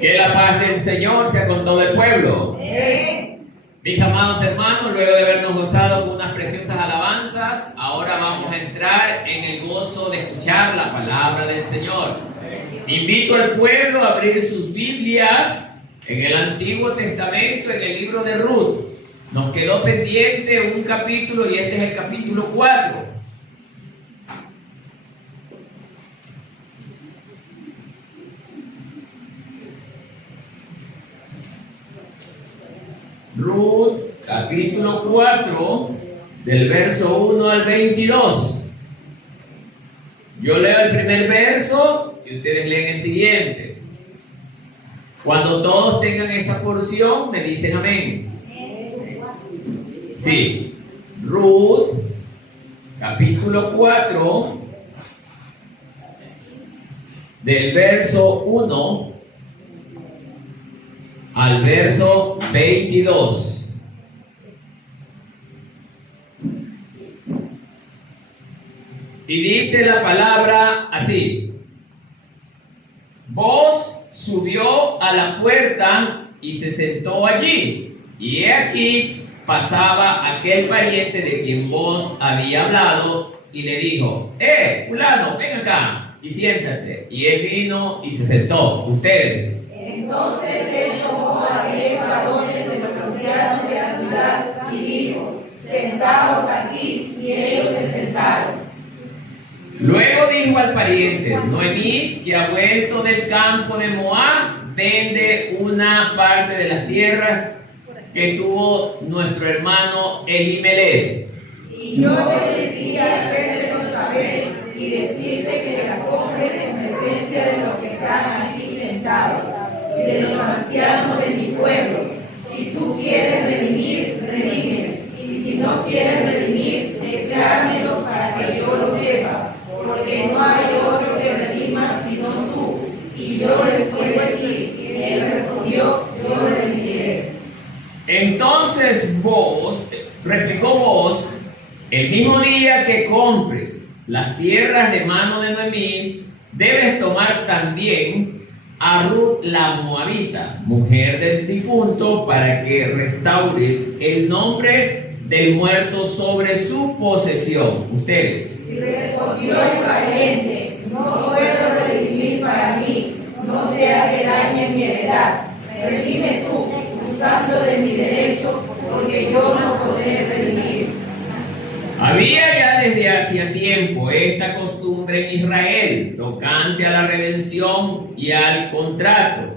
Que la paz del Señor sea con todo el pueblo. Mis amados hermanos, luego de habernos gozado con unas preciosas alabanzas, ahora vamos a entrar en el gozo de escuchar la palabra del Señor. Invito al pueblo a abrir sus Biblias en el Antiguo Testamento, en el libro de Ruth. Nos quedó pendiente un capítulo y este es el capítulo 4. Ruth, capítulo 4, del verso 1 al 22. Yo leo el primer verso y ustedes leen el siguiente. Cuando todos tengan esa porción, me dicen amén. Sí. Ruth, capítulo 4, del verso 1 al verso 22. Y dice la palabra así: Boaz subió a la puerta y se sentó allí, y he aquí pasaba aquel pariente de quien Boaz había hablado, y le dijo: fulano, ven acá y siéntate. Y él vino y se sentó. Ustedes. Entonces él tomó a 10 varones de los ancianos de la ciudad y dijo: sentaos aquí, y ellos se sentaron. Luego dijo al pariente: Noemí, que ha vuelto del campo de Moab, vende una parte de las tierras que tuvo nuestro hermano Elimelech. Y yo decidí hacértelo saber y decirte que la compres en presencia de los que están aquí sentados, de los ancianos de mi pueblo. Si tú quieres redimir, redime. Y si no quieres redimir, decláramelo para que yo lo sepa, porque no hay otro que redima sino tú, y yo después de ti. Y él respondió: yo redimiré. Entonces replicó Boaz: el mismo día que compres las tierras de mano de Noemí, debes tomar también a Ruth la Moabita, mujer del difunto, para que restaures el nombre del muerto sobre su posesión. Ustedes. Y respondió el pariente: no puedo redimir para mí, no sea que dañe mi heredad. Redime tú, usando de mi derecho, porque yo no podré redimir. Había ya desde hacía tiempo esta costumbre en Israel, tocante a la redención y al contrato,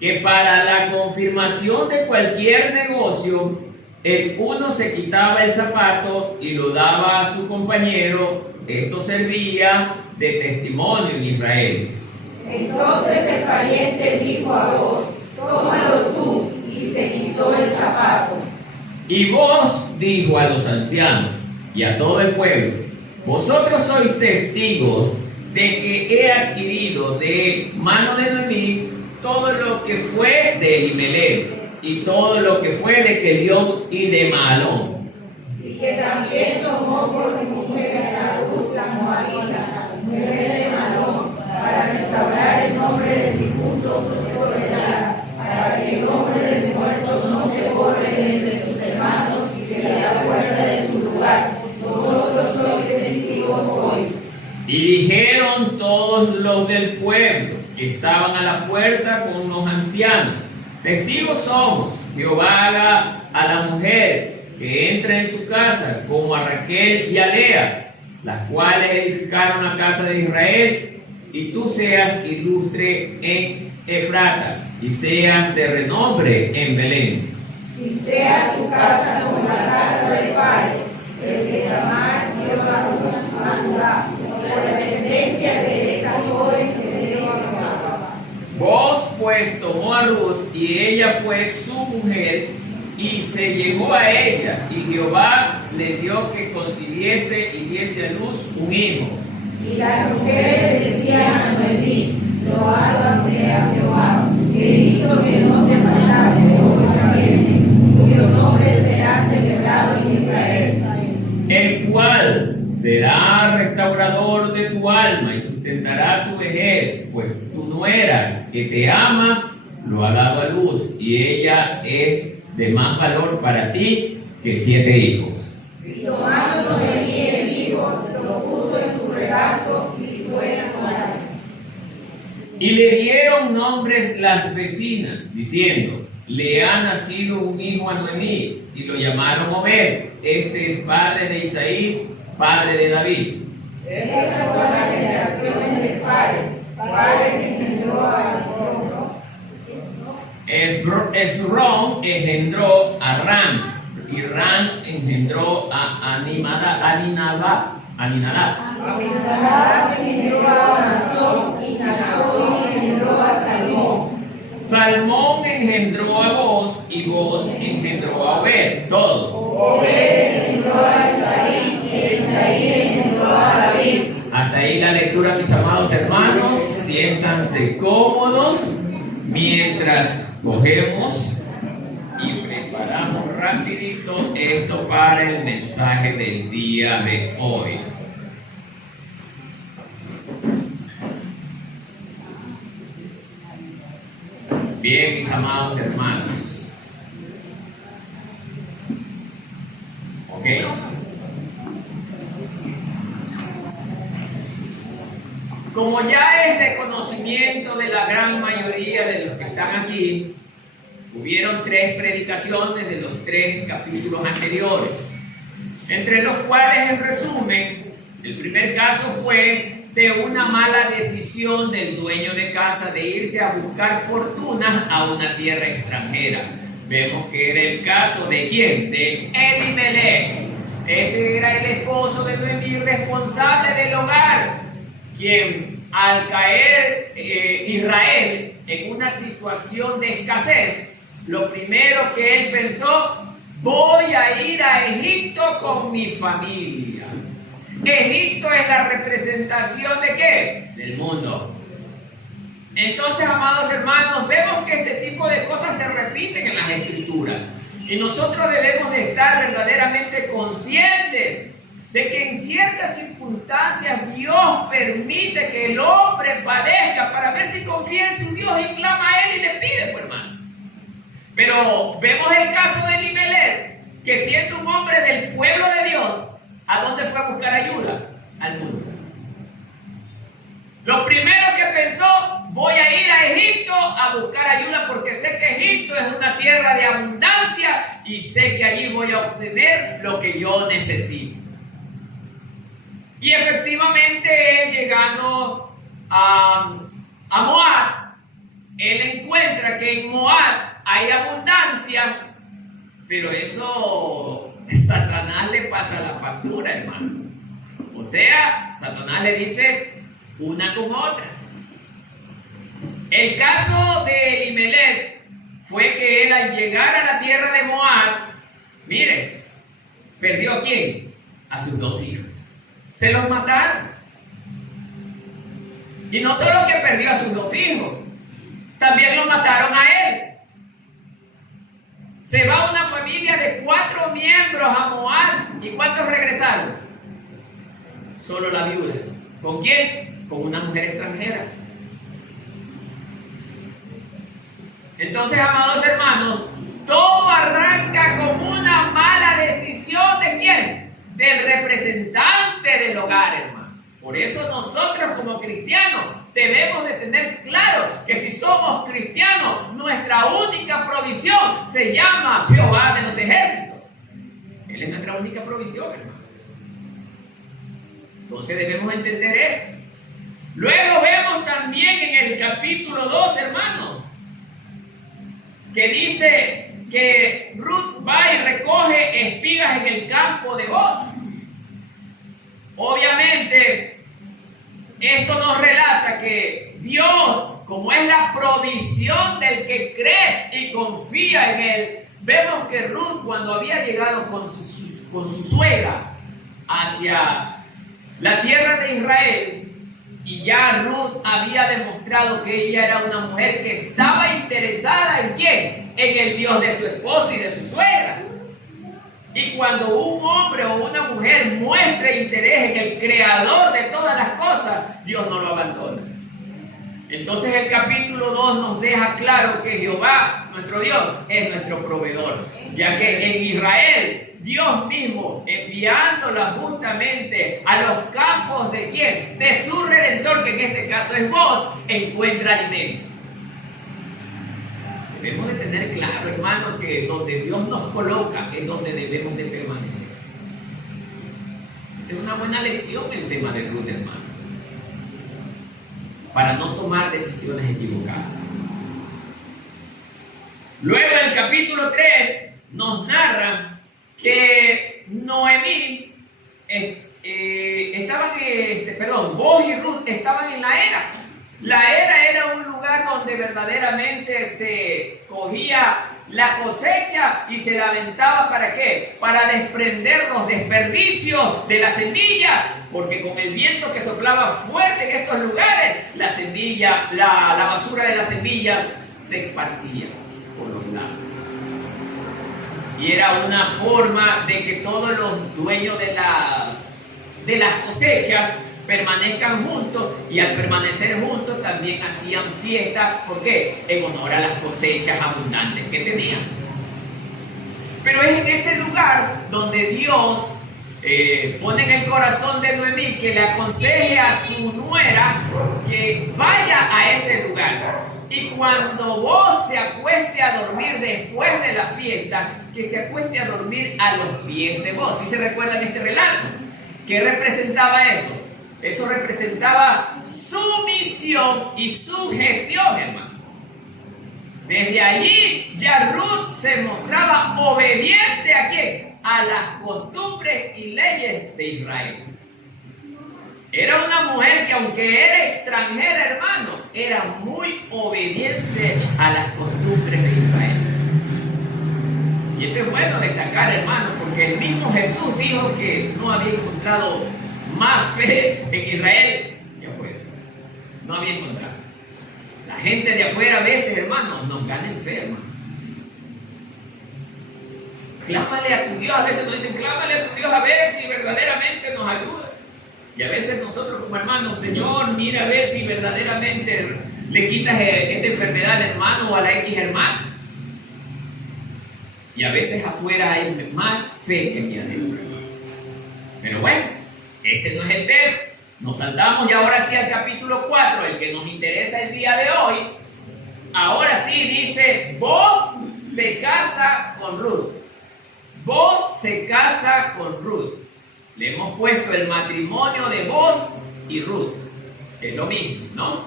que para la confirmación de cualquier negocio, el uno se quitaba el zapato y lo daba a su compañero. Esto servía de testimonio en Israel. Entonces el pariente dijo a Boaz: tómalo tú, y se quitó el zapato. Y Boaz dijo a los ancianos y a todo el pueblo: vosotros sois testigos de que he adquirido de mano de Noemí todo lo que fue de Elimelech y todo lo que fue de Kelión y de Mahalón. Y que también tomó por mujer a Ruth la Moabita, mujer de Mahalón, para restaurar el nombre del difunto sobre ella, para que el nombre del muerto no se borre de entre sus hermanos y que la puerta de su lugar. Vosotros sois testigos hoy. Y dijeron todos los del pueblo que estaban a la puerta con los ancianos: testigos somos. Jehová haga a la mujer que entra en tu casa como a Raquel y a Lea, las cuales edificaron la casa de Israel, y tú seas ilustre en Efrata y seas de renombre en Belén. Y sea tu casa como la casa de Fares, el que Tamar dio a Ruth manda, por descendencia de esa joven que dio a Jehová. Boaz pues tomó a Ruth y ella fue su mujer y se llegó a ella, y Jehová le dio que concibiese y diese a luz un hijo. Y las mujeres decían a Noemí: loado sea Jehová, que hizo que no te faltase otra gente, cuyo nombre será celebrado en Israel. El cual será restaurador de tu alma y sustentará tu vejez, pues tu nuera que te ama lo ha dado a luz y ella es de más valor para ti que 7 hijos. Y tomándolo de mí el hijo, lo puso en su regazo y fue a su madre. Y le dieron nombres las vecinas, diciendo: le ha nacido un hijo a Noemí, y lo llamaron Obed. Este es padre de Isaí, padre de David. Esas son las generaciones de Fares. Fares engendró a Esrón engendró a Ram, y Ram engendró a Aminadab. Aminadab engendró a Naasón, y Naasón engendró a Salmón. Salmón engendró a Boz, y Boz engendró a Obed. Todos. Obed engendró a Isaí, y Isaí engendró a David. Hasta ahí la lectura, mis amados hermanos. Siéntanse cómodos mientras cogemos y preparamos rapidito esto para el mensaje del día de hoy. Bien, mis amados hermanos. Ok. Como ya es de conocimiento de la gran mayoría de los que están aquí, hubieron 3 predicaciones de los 3 capítulos anteriores, entre los cuales, en resumen, el primer caso fue de una mala decisión del dueño de casa de irse a buscar fortunas a una tierra extranjera. Vemos que era el caso de ¿quién? De Elimelech. Ese era el esposo de Noemí, responsable del hogar, quien al caer Israel en una situación de escasez, lo primero que él pensó: voy a ir a Egipto con mi familia. Egipto es la representación ¿de qué? Del mundo. Entonces, amados hermanos, vemos que este tipo de cosas se repiten en las Escrituras. Y nosotros debemos de estar verdaderamente conscientes de que en ciertas circunstancias Dios permite que el hombre padezca para ver si confía en su Dios y clama a Él y le pide, pues, hermano. Pero vemos el caso de Elimelech, que siendo un hombre del pueblo de Dios, ¿a dónde fue a buscar ayuda? Al mundo. Lo primero que pensó: voy a ir a Egipto a buscar ayuda porque sé que Egipto es una tierra de abundancia y sé que allí voy a obtener lo que yo necesito. Y efectivamente, él llegando a Moab, él encuentra que en Moab hay abundancia, pero eso Satanás le pasa la factura, hermano. O sea, Satanás le dice una con otra. El caso de Elimelech fue que él, al llegar a la tierra de Moab, mire, perdió ¿a quién? A sus 2 hijos. Se los mataron. Y no solo que perdió a sus 2 hijos, también lo mataron a él. Se va una familia de 4 miembros a Moab. ¿Y cuántos regresaron? Solo la viuda. ¿Con quién? Con una mujer extranjera. Entonces, amados hermanos, todo arranca con una mala decisión ¿de quién? Del representante del hogar, hermano. Por eso nosotros como cristianos debemos de tener claro que si somos cristianos, nuestra única provisión se llama Jehová de los ejércitos. Él es nuestra única provisión, hermano. Entonces debemos entender esto. Luego vemos también en el capítulo 2, hermano, que dice que Ruth va y recoge espigas en el campo de Boz. Obviamente, esto nos relata que Dios, como es la provisión del que cree y confía en Él, vemos que Ruth, cuando había llegado con su suegra hacia la tierra de Israel, y ya Ruth había demostrado que ella era una mujer que estaba interesada ¿en quién? En el Dios de su esposo y de su suegra. Y cuando un hombre o una mujer muestra interés en el creador de todas las cosas, Dios no lo abandona. Entonces el capítulo 2 nos deja claro que Jehová, nuestro Dios, es nuestro proveedor, ya que en Israel Dios mismo, enviándola justamente a los campos de ¿quién? De su Redentor, que en este caso es vos, encuentra alimento. Debemos de tener claro, hermano, que donde Dios nos coloca es donde debemos de permanecer. Esta es una buena lección el tema de Ruth, hermano, para no tomar decisiones equivocadas. Luego en el capítulo 3 nos narra que Noemí Boaz y Ruth estaban en la era. La era era un lugar donde verdaderamente se cogía la cosecha y se la aventaba, ¿para qué? Para desprender los desperdicios de la semilla, porque con el viento que soplaba fuerte en estos lugares, la semilla, la basura de la semilla se esparcía por los lados. Y era una forma de que todos los dueños de las cosechas permanezcan juntos, y al permanecer juntos también hacían fiesta. ¿Por qué? En honor a las cosechas abundantes que tenían. Pero es en ese lugar donde Dios pone en el corazón de Noemí que le aconseje a su nuera que vaya a ese lugar. Y cuando vos se acueste a dormir después de la fiesta, que se acueste a dormir a los pies de vos. ¿Sí se recuerdan este relato? ¿Qué representaba eso? Eso representaba sumisión y sujeción, hermano. Desde allí ya Ruth se mostraba obediente ¿a quién? A las costumbres y leyes de Israel. Era una mujer que, aunque era extranjera, hermano, era muy obediente a las costumbres de Israel. Y esto es bueno destacar, hermano, porque el mismo Jesús dijo que no había encontrado más fe en Israel que afuera. No había encontrado. La gente de afuera a veces, hermano, nos gana en fe, hermano. Clámale a tu Dios. A veces nos dicen, clámale a tu Dios a ver si verdaderamente nos ayuda. Y a veces nosotros como hermanos, Señor, mira a ver si verdaderamente le quitas esta enfermedad al hermano o a la X hermana. Y a veces afuera hay más fe que aquí adentro. Pero bueno, ese no es el tema. Nos saltamos y ahora sí al capítulo 4, el que nos interesa el día de hoy. Ahora sí dice, Boaz se casa con Ruth. Boaz se casa con Ruth. Le hemos puesto el matrimonio de Boaz y Ruth. Es lo mismo, ¿no?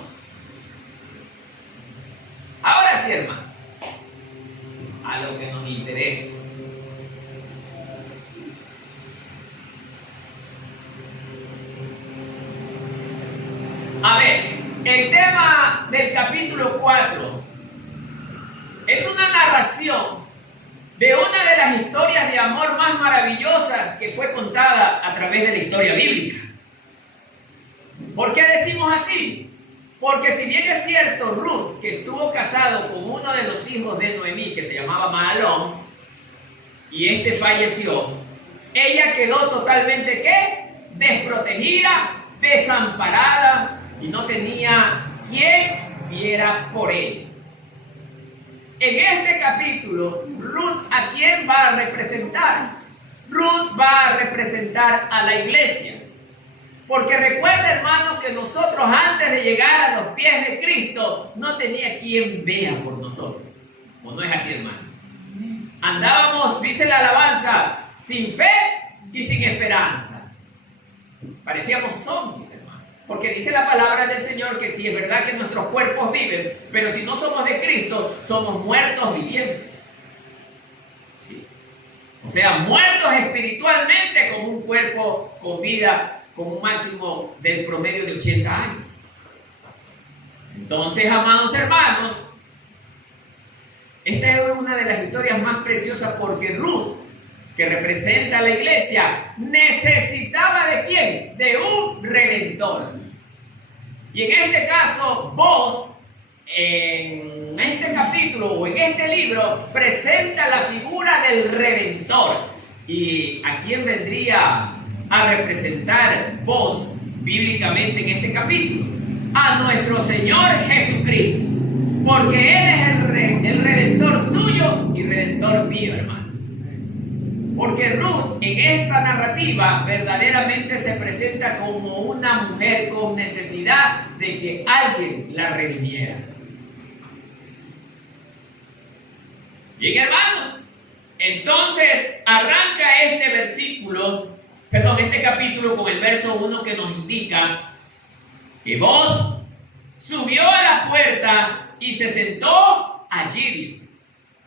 Ahora sí, hermanos, a lo que nos interesa. A ver, el tema del capítulo 4 es una narración de una de las historias de amor más maravillosas que fue contada a través de la historia bíblica. ¿Por qué decimos así? Porque si bien es cierto, Ruth, que estuvo casado con uno de los hijos de Noemí, que se llamaba Mahalón, y este falleció, ella quedó totalmente, ¿qué? Desprotegida, desamparada, y no tenía quien viera por él. En este capítulo, Ruth, ¿a quién va a representar? Ruth va a representar a la iglesia. Porque recuerda, hermanos, que nosotros antes de llegar a los pies de Cristo, no tenía quien vea por nosotros. ¿O no es así, hermano? Andábamos, dice la alabanza, sin fe y sin esperanza. Parecíamos zombies, hermano. Porque dice la palabra del Señor que sí, es verdad que nuestros cuerpos viven, pero si no somos de Cristo, somos muertos vivientes. ¿Sí? O sea, muertos espiritualmente con un cuerpo con vida, con un máximo del promedio de 80 años. Entonces, amados hermanos, esta es una de las historias más preciosas porque Ruth, que representa a la iglesia, necesitaba ¿de quién? De un redentor. Y en este caso, Boaz, en este capítulo o en este libro, presenta la figura del redentor. ¿Y a quién vendría a representar Boaz bíblicamente en este capítulo? a nuestro Señor Jesucristo, porque Él es el Redentor suyo y Redentor mío, hermano. Porque Ruth en esta narrativa verdaderamente se presenta como una mujer con necesidad de que alguien la redimiera. Bien, hermanos, entonces arranca este capítulo con el verso 1 que nos indica que Booz subió a la puerta y se sentó allí, dice.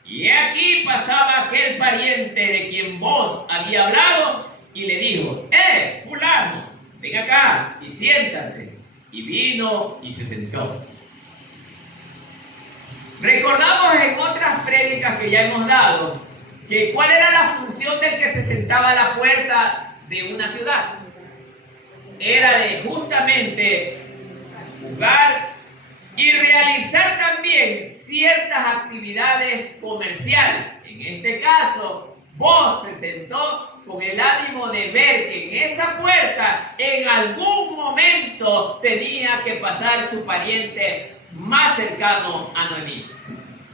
Y aquí pasaba aquel pariente de quien Booz había hablado y le dijo: fulano, ven acá y siéntate. Y vino y se sentó. Recordamos en otras prédicas que ya hemos dado que cuál era la función del que se sentaba a la puerta de una ciudad. Era de justamente jugar y realizar también ciertas actividades comerciales. En este caso, Booz se sentó con el ánimo de ver que en esa puerta en algún momento tenía que pasar su pariente más cercano a Noemí,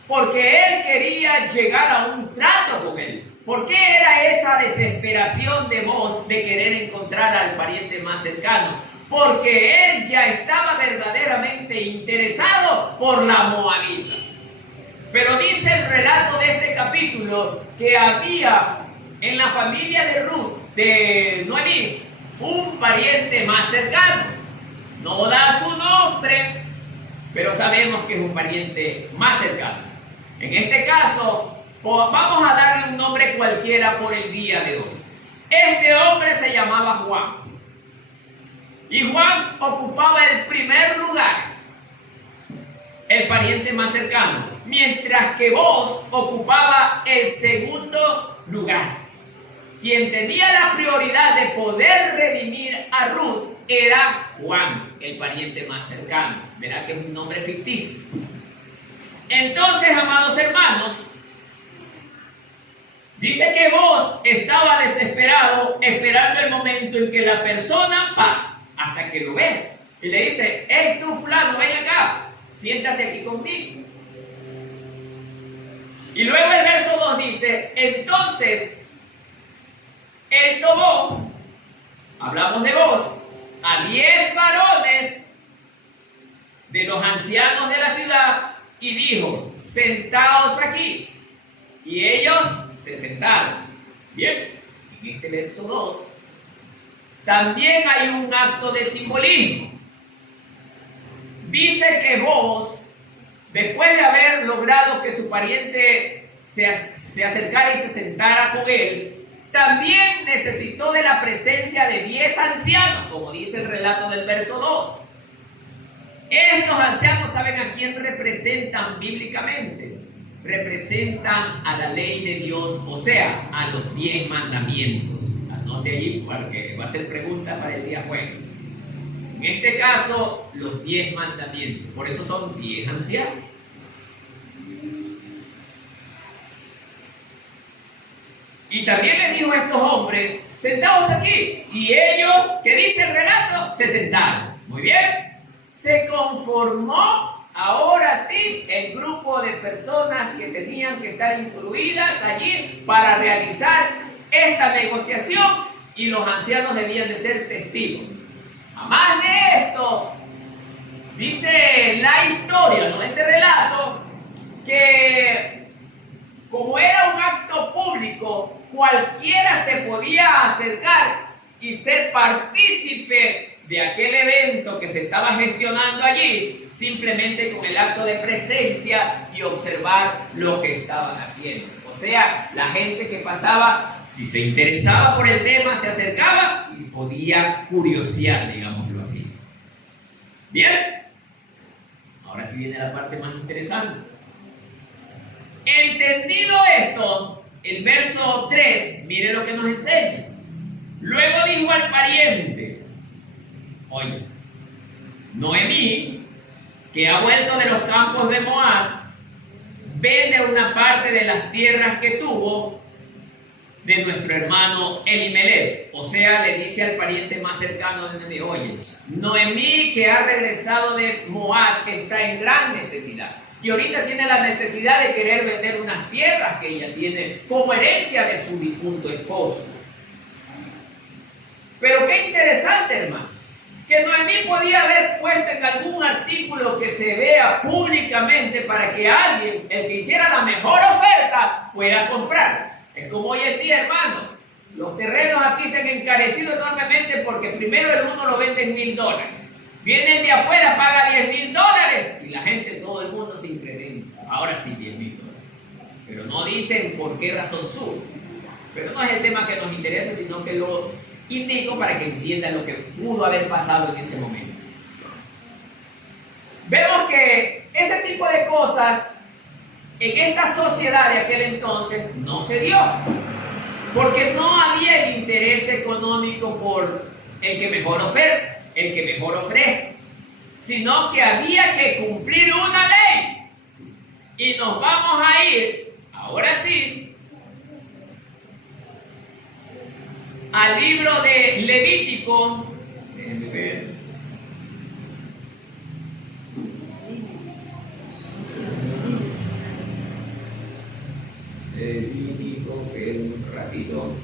porque él quería llegar a un trato con él. ¿Por qué era esa desesperación de Booz de querer encontrar al pariente más cercano? Porque él ya estaba verdaderamente interesado por la moabita. Pero dice el relato de este capítulo que había en la familia de Ruth, de Noemí, un pariente más cercano. No da su nombre, pero sabemos que es un pariente más cercano. En este caso, vamos a darle un nombre cualquiera por el día de hoy. Este hombre se llamaba Juan. Y Juan ocupaba el primer lugar, el pariente más cercano, mientras que Booz ocupaba el segundo lugar. Quien tenía la prioridad de poder redimir a Ruth era Juan, el pariente más cercano. Verá que es un nombre ficticio. Entonces, amados hermanos, dice que Booz estaba desesperado esperando el momento en que la persona pase, hasta que lo ve. Y le dice: hey, tú fulano, ven acá, siéntate aquí conmigo. Y luego el verso 2 dice: entonces él tomó, hablamos de Booz, a 10 varones de los ancianos de la ciudad y dijo: sentaos aquí. Y ellos se sentaron. Bien, en este verso 2 también hay un acto de simbolismo. Dice que Booz, después de haber logrado que su pariente se acercara y se sentara con él, también necesitó de la presencia de 10 ancianos, como dice el relato del verso 2. Estos ancianos, ¿saben a quién representan bíblicamente? Representan a la ley de Dios, o sea, a los 10 mandamientos. Anote ahí porque va a ser pregunta para el día jueves. En este caso, los 10 mandamientos. Por eso son 10 ancianos. Y también les dijo a estos hombres: sentaos aquí. Y ellos, ¿qué dice el relato? Se sentaron. Muy bien. Se conformó ahora sí el grupo de personas que tenían que estar incluidas allí para realizar esta negociación, y los ancianos debían de ser testigos. Además de esto, dice la historia, ¿no?, este relato, que como era un acto público, cualquiera se podía acercar y ser partícipe de aquel evento que se estaba gestionando allí, simplemente con el acto de presencia y observar lo que estaban haciendo. O sea, la gente que pasaba, si se interesaba por el tema, se acercaba y podía curiosear, digámoslo así. Bien, ahora sí viene la parte más interesante. Entendido esto, el verso 3, mire lo que nos enseña. Luego dijo al pariente: oye, Noemí, que ha vuelto de los campos de Moab, vende una parte de las tierras que tuvo de nuestro hermano Elimelech. O sea, le dice al pariente más cercano de Noemí: oye, Noemí, que ha regresado de Moab, está en gran necesidad. Y ahorita tiene la necesidad de querer vender unas tierras que ella tiene como herencia de su difunto esposo. Pero qué interesante, hermano, que Noemí podía haber puesto en algún artículo que se vea públicamente para que alguien, el que hiciera la mejor oferta, pueda comprar. Es como hoy en día, hermano, los terrenos aquí se han encarecido enormemente porque primero el uno lo vende en $1,000. Viene el de afuera, paga $10,000 y la gente, todo el mundo se incrementa. Ahora sí, $10,000. Pero no dicen por qué razón sube. Pero no es el tema que nos interesa, sino que lo indico para que entiendan lo que pudo haber pasado en ese momento. Vemos que ese tipo de cosas en esta sociedad de aquel entonces no se dio, porque no había el interés económico por el que mejor oferta, el que mejor ofrece, sino que había que cumplir una ley. Y nos vamos a ir, ahora sí, al libro de Levítico. Déjenme ver. Levítico, que un ratito.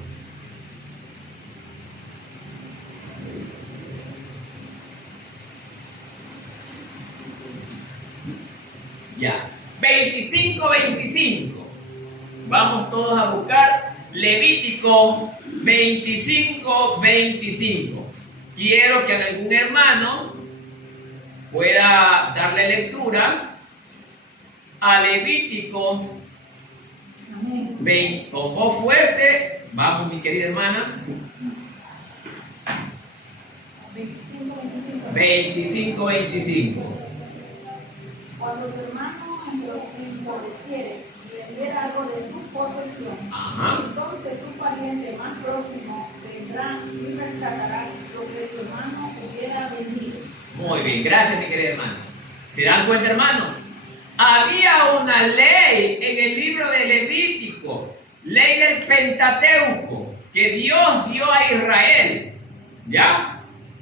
Ya, 25:25. Vamos todos a buscar Levítico 25:25. Quiero que algún hermano pueda darle lectura a Levítico 20. Con voz fuerte, vamos, mi querida hermana. 25:25. Cuando tu hermano empobreciere y vendiera algo de su posesión, entonces su pariente más próximo vendrá y rescatará lo que tu hermano hubiera vendido. Muy bien, gracias, mi querida hermana. ¿Se dan cuenta, hermanos? Había una ley en el libro de Levítico, ley del Pentateuco, que Dios dio a Israel. ¿Ya?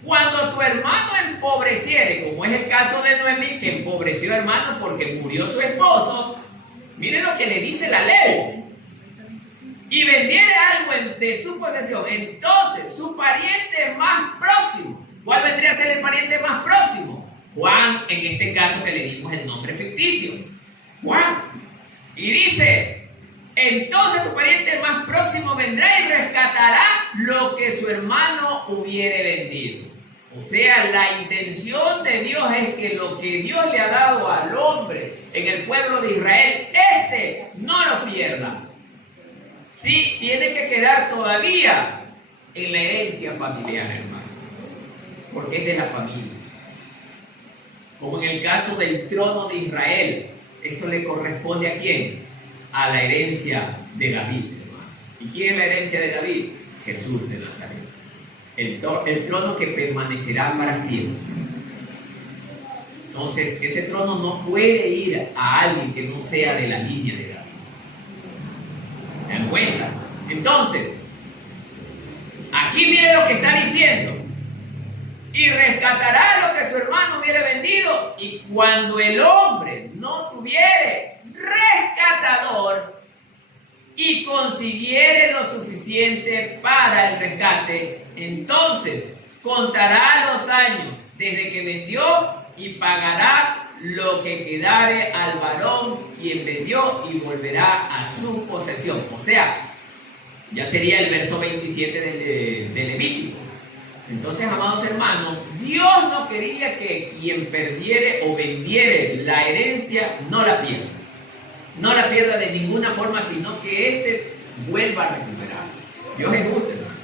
Cuando tu hermano empobreciere, como es el caso de Noemí, que empobreció, hermano, porque murió su esposo, miren lo que le dice la ley, y vendiere algo de su posesión, entonces su pariente más próximo, ¿cuál vendría a ser el pariente más próximo? Juan, en este caso que le dimos el nombre ficticio, Juan, y dice: entonces tu pariente más próximo vendrá y rescatará lo que su hermano hubiere vendido. O sea, la intención de Dios es que lo que Dios le ha dado al hombre en el pueblo de Israel, no lo pierda. Sí, tiene que quedar todavía en la herencia familiar, hermano, porque es de la familia. Como en el caso del trono de Israel, eso le corresponde ¿a quién? A la herencia de David, hermano. ¿Y quién es la herencia de David? Jesús de Nazaret. El trono que permanecerá para siempre. Entonces, ese trono no puede ir a alguien que no sea de la línea de David. ¿Se dan cuenta? Entonces, aquí miren lo que está diciendo: y rescatará lo que su hermano hubiere vendido, y cuando el hombre no tuviere rescatador y consiguiere lo suficiente para el rescate, entonces contará los años desde que vendió y pagará lo que quedare al varón quien vendió y volverá a su posesión. O sea, ya sería el verso 27 de Levítico. Entonces, amados hermanos, Dios no quería que quien perdiere o vendiere la herencia no la pierda. No la pierda de ninguna forma, sino que vuelva a recuperar. Dios es justo, hermano.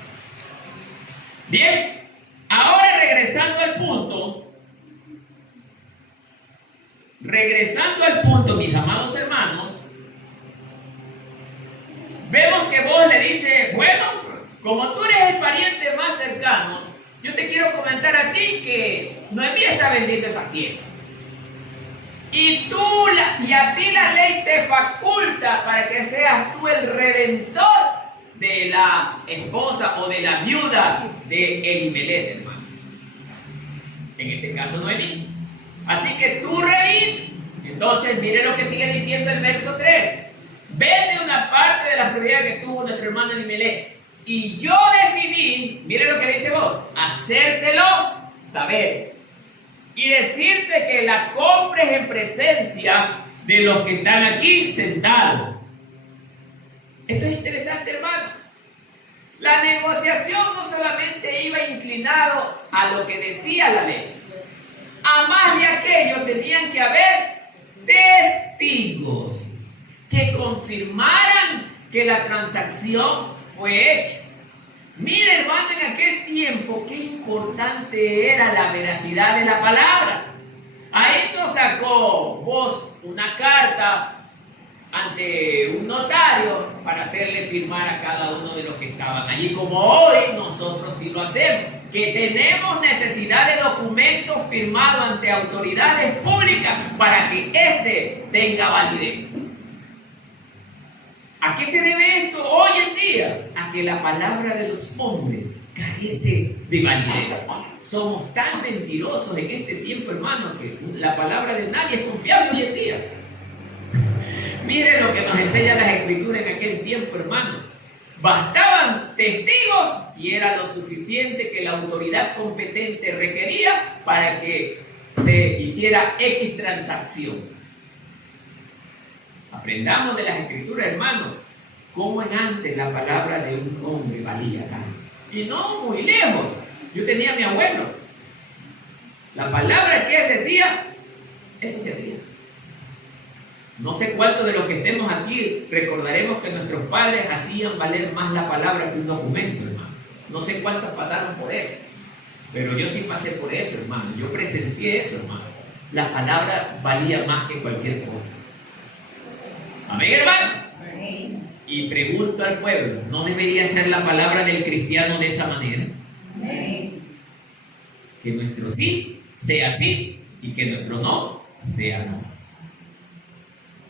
Bien, ahora regresando al punto, mis amados hermanos, vemos que vos le dices: bueno, como tú eres el pariente más cercano, yo te quiero comentar a ti que Noemí está vendiendo esas tierras. Y a ti la ley te faculta para que seas tú el redentor de la esposa o de la viuda de Elimelech, hermano. En este caso Noemí. Así que tú redime. Entonces, mire lo que sigue diciendo el verso 3. Vende una parte de la propiedad que tuvo nuestro hermano Elimelech. Y yo decidí, mire lo que dice vos, hacértelo saber. Y decirte que la compres en presencia de los que están aquí sentados. Esto es interesante, hermano. La negociación no solamente iba inclinado a lo que decía la ley. A más de aquello tenían que haber testigos que confirmaran que la transacción fue hecha. Mire, hermano, en aquel tiempo qué importante era la veracidad de la palabra. Ahí no sacó vos una carta ante un notario para hacerle firmar a cada uno de los que estaban allí, como hoy nosotros sí lo hacemos, que tenemos necesidad de documentos firmados ante autoridades públicas para que éste tenga validez. ¿A qué se debe esto hoy en día? A que la palabra de los hombres carece de validez. Somos tan mentirosos en este tiempo, hermano, que la palabra de nadie es confiable hoy en día. Miren lo que nos enseñan las escrituras en aquel tiempo, hermano. Bastaban testigos y era lo suficiente que la autoridad competente requería para que se hiciera X transacción. Aprendamos de las escrituras, hermano, cómo en antes la palabra de un hombre valía tanto. Y no muy lejos. Yo tenía a mi abuelo. La palabra que él decía, eso se hacía. No sé cuántos de los que estemos aquí recordaremos que nuestros padres hacían valer más la palabra que un documento, hermano. No sé cuántos pasaron por eso, pero yo sí pasé por eso, hermano. Yo presencié eso, hermano. La palabra valía más que cualquier cosa. Amén, hermanos. Amén. Y pregunto al pueblo, ¿no debería ser la palabra del cristiano de esa manera? Amén. Que nuestro sí sea sí y que nuestro no sea no.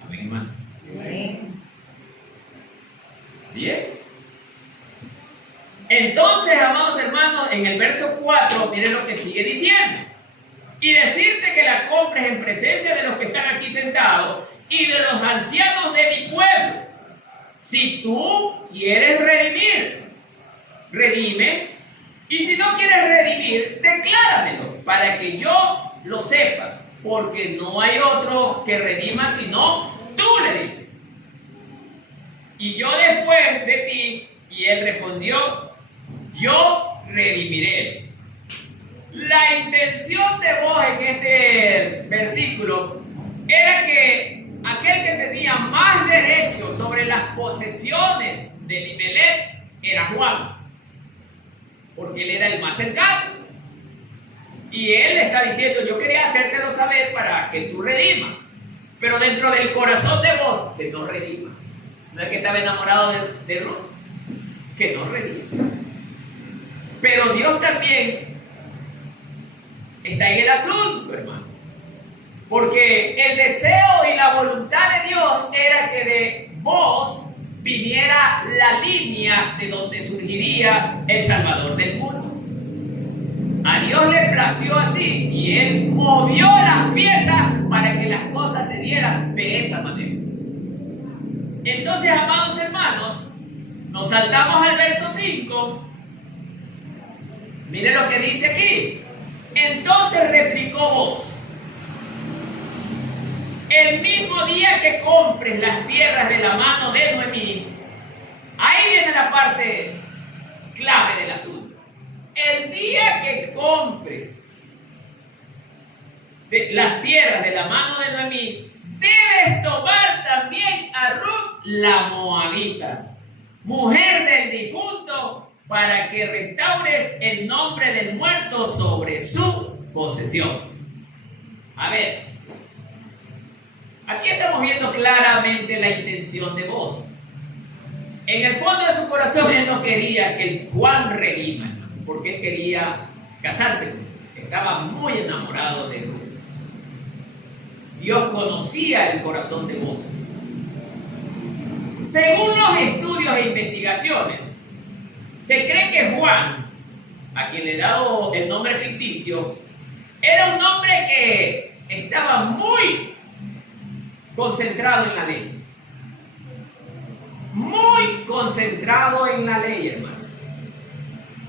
Amén, hermanos. Amén. Bien. Entonces, amados hermanos, en el verso 4, miren lo que sigue diciendo. Y decirte que la compres en presencia de los que están aquí sentados y de los ancianos de mi pueblo. Si tú quieres redimir, redime. Y si no quieres redimir, decláramelo para que yo lo sepa. Porque no hay otro que redima sino tú, le dice. Y yo después de ti. Y él respondió, yo redimiré. La intención de vos en este versículo era que aquel que tenía más derecho sobre las posesiones de Elimelech era Juan, porque él era el más cercano. Y él le está diciendo, yo quería hacértelo saber para que tú redimas, pero dentro del corazón de vos, que no redima. No es que estaba enamorado de Ruth, que no redima. Pero Dios también está en el asunto, hermano. Porque el deseo y la voluntad de Dios era que de vos viniera la línea de donde surgiría el Salvador del mundo. A Dios le plació así y Él movió las piezas para que las cosas se dieran de esa manera. Entonces, amados hermanos, nos saltamos al verso 5. Mire lo que dice aquí. Entonces replicó vos. El mismo día que compres las tierras de la mano de Noemí, ahí viene la parte clave del asunto. El día que compres las tierras de la mano de Noemí, debes tomar también a Ruth la moabita, mujer del difunto, para que restaures el nombre del muerto sobre su posesión. A ver, aquí estamos viendo claramente la intención de vos. En el fondo de su corazón él no quería que el Juan redima, porque él quería casarse con él. Estaba muy enamorado de Ruth. Dios conocía el corazón de vos. Según los estudios e investigaciones, se cree que Juan, a quien le he dado el nombre ficticio, era un hombre que estaba muy concentrado en la ley. Muy concentrado en la ley, hermanos.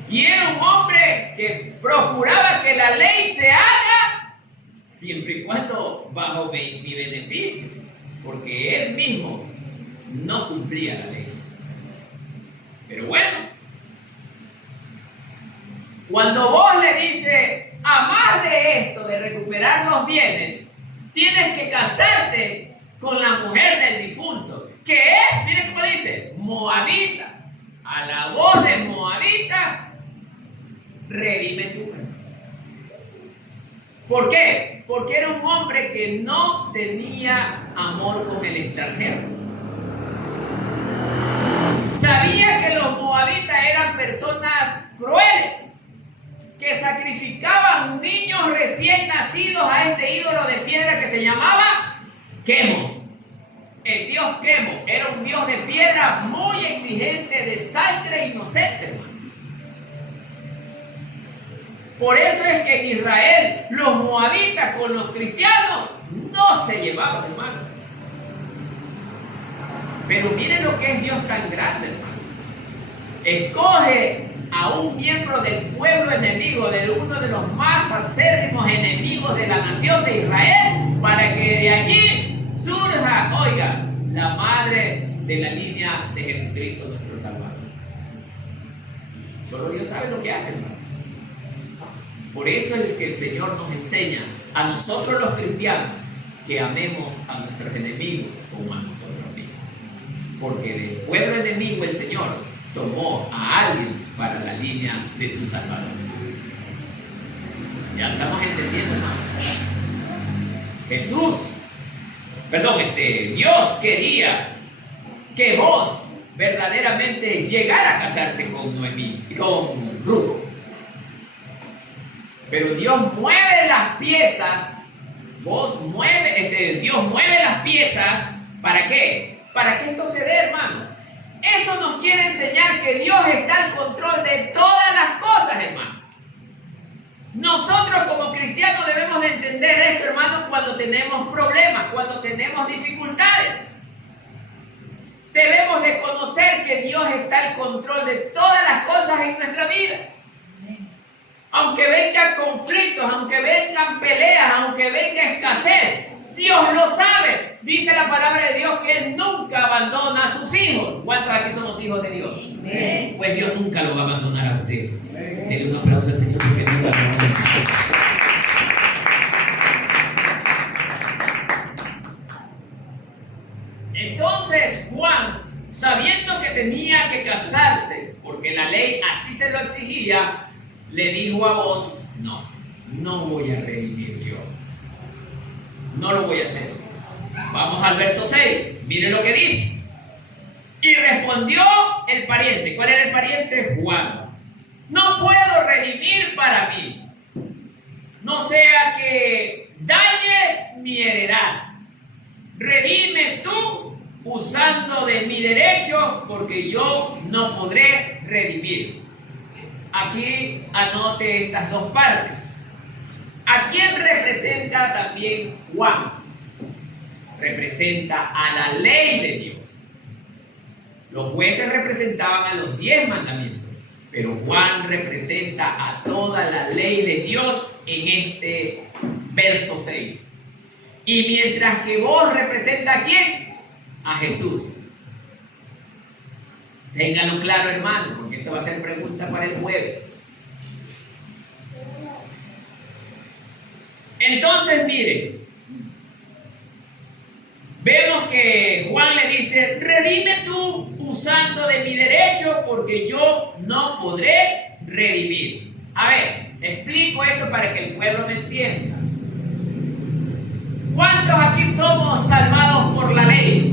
Y era un hombre que procuraba que la ley se haga siempre y cuando bajo mi beneficio, porque él mismo no cumplía la ley. Pero bueno, cuando vos le dices, a más de esto, de recuperar los bienes, tienes que casarte con la mujer del difunto, que es, miren cómo dice, moabita. A la voz de moabita, redime tu. ¿Por qué? Porque era un hombre que no tenía amor con el extranjero. Sabía que los moabitas eran personas crueles, que sacrificaban niños recién nacidos a este ídolo de piedra que se llamaba Quemos. El dios Quemos era un dios de piedra muy exigente, de sangre inocente, hermano. Por eso es que en Israel los moabitas con los cristianos no se llevaban, hermano. Pero miren lo que es Dios tan grande, hermano. Escoge a un miembro del pueblo enemigo, de uno de los más acérrimos enemigos de la nación de Israel, para que de allí surja, oiga, la madre de la línea de Jesucristo, nuestro Salvador. Solo Dios sabe lo que hace, hermano. Por eso es que el Señor nos enseña a nosotros los cristianos que amemos a nuestros enemigos como a nosotros mismos. Porque del pueblo enemigo el Señor tomó a alguien para la línea de su Salvador. Ya estamos entendiendo, hermano. Dios quería que vos verdaderamente llegara a casarse con Noemí y con Ruth. Pero Dios mueve las piezas. Dios mueve las piezas. ¿Para qué? Para que esto se dé, hermano. Eso nos quiere enseñar que Dios está al control de todas las cosas, hermano. Nosotros como cristianos debemos de entender esto, hermano, cuando tenemos problemas, cuando tenemos dificultades. Debemos de conocer que Dios está al control de todas las cosas en nuestra vida. Aunque vengan conflictos, aunque vengan peleas, aunque venga escasez, Dios lo sabe. Dice la palabra de Dios que Él nunca abandona a sus hijos. ¿Cuántos aquí somos hijos de Dios? Amén. Pues Dios nunca lo va a abandonar a usted. Denle un aplauso al Señor porque nunca lo va a abandonar. Entonces Juan, sabiendo que tenía que casarse, porque la ley así se lo exigía, le dijo a vos, no voy a redimir yo. No lo voy a hacer. Vamos al verso 6. Mire lo que dice. Y respondió el pariente. ¿Cuál era el pariente? Juan. No puedo redimir para mí, no sea que dañe mi heredad. Redime tú usando de mi derecho, porque yo no podré redimir. Aquí anote estas dos partes. ¿A quién representa también Juan? Representa a la ley de Dios. Los jueces representaban a los 10 mandamientos, pero Juan representa a toda la ley de Dios en este verso 6. Y mientras que vos representa ¿a quién? A Jesús. Téngalo claro, hermano, porque esto va a ser pregunta para el jueves. Entonces, mire, vemos que Juan le dice, redime tú usando de mi derecho, porque yo no podré redimir. A ver, explico esto para que el pueblo me entienda. ¿Cuántos aquí somos salvados por la ley?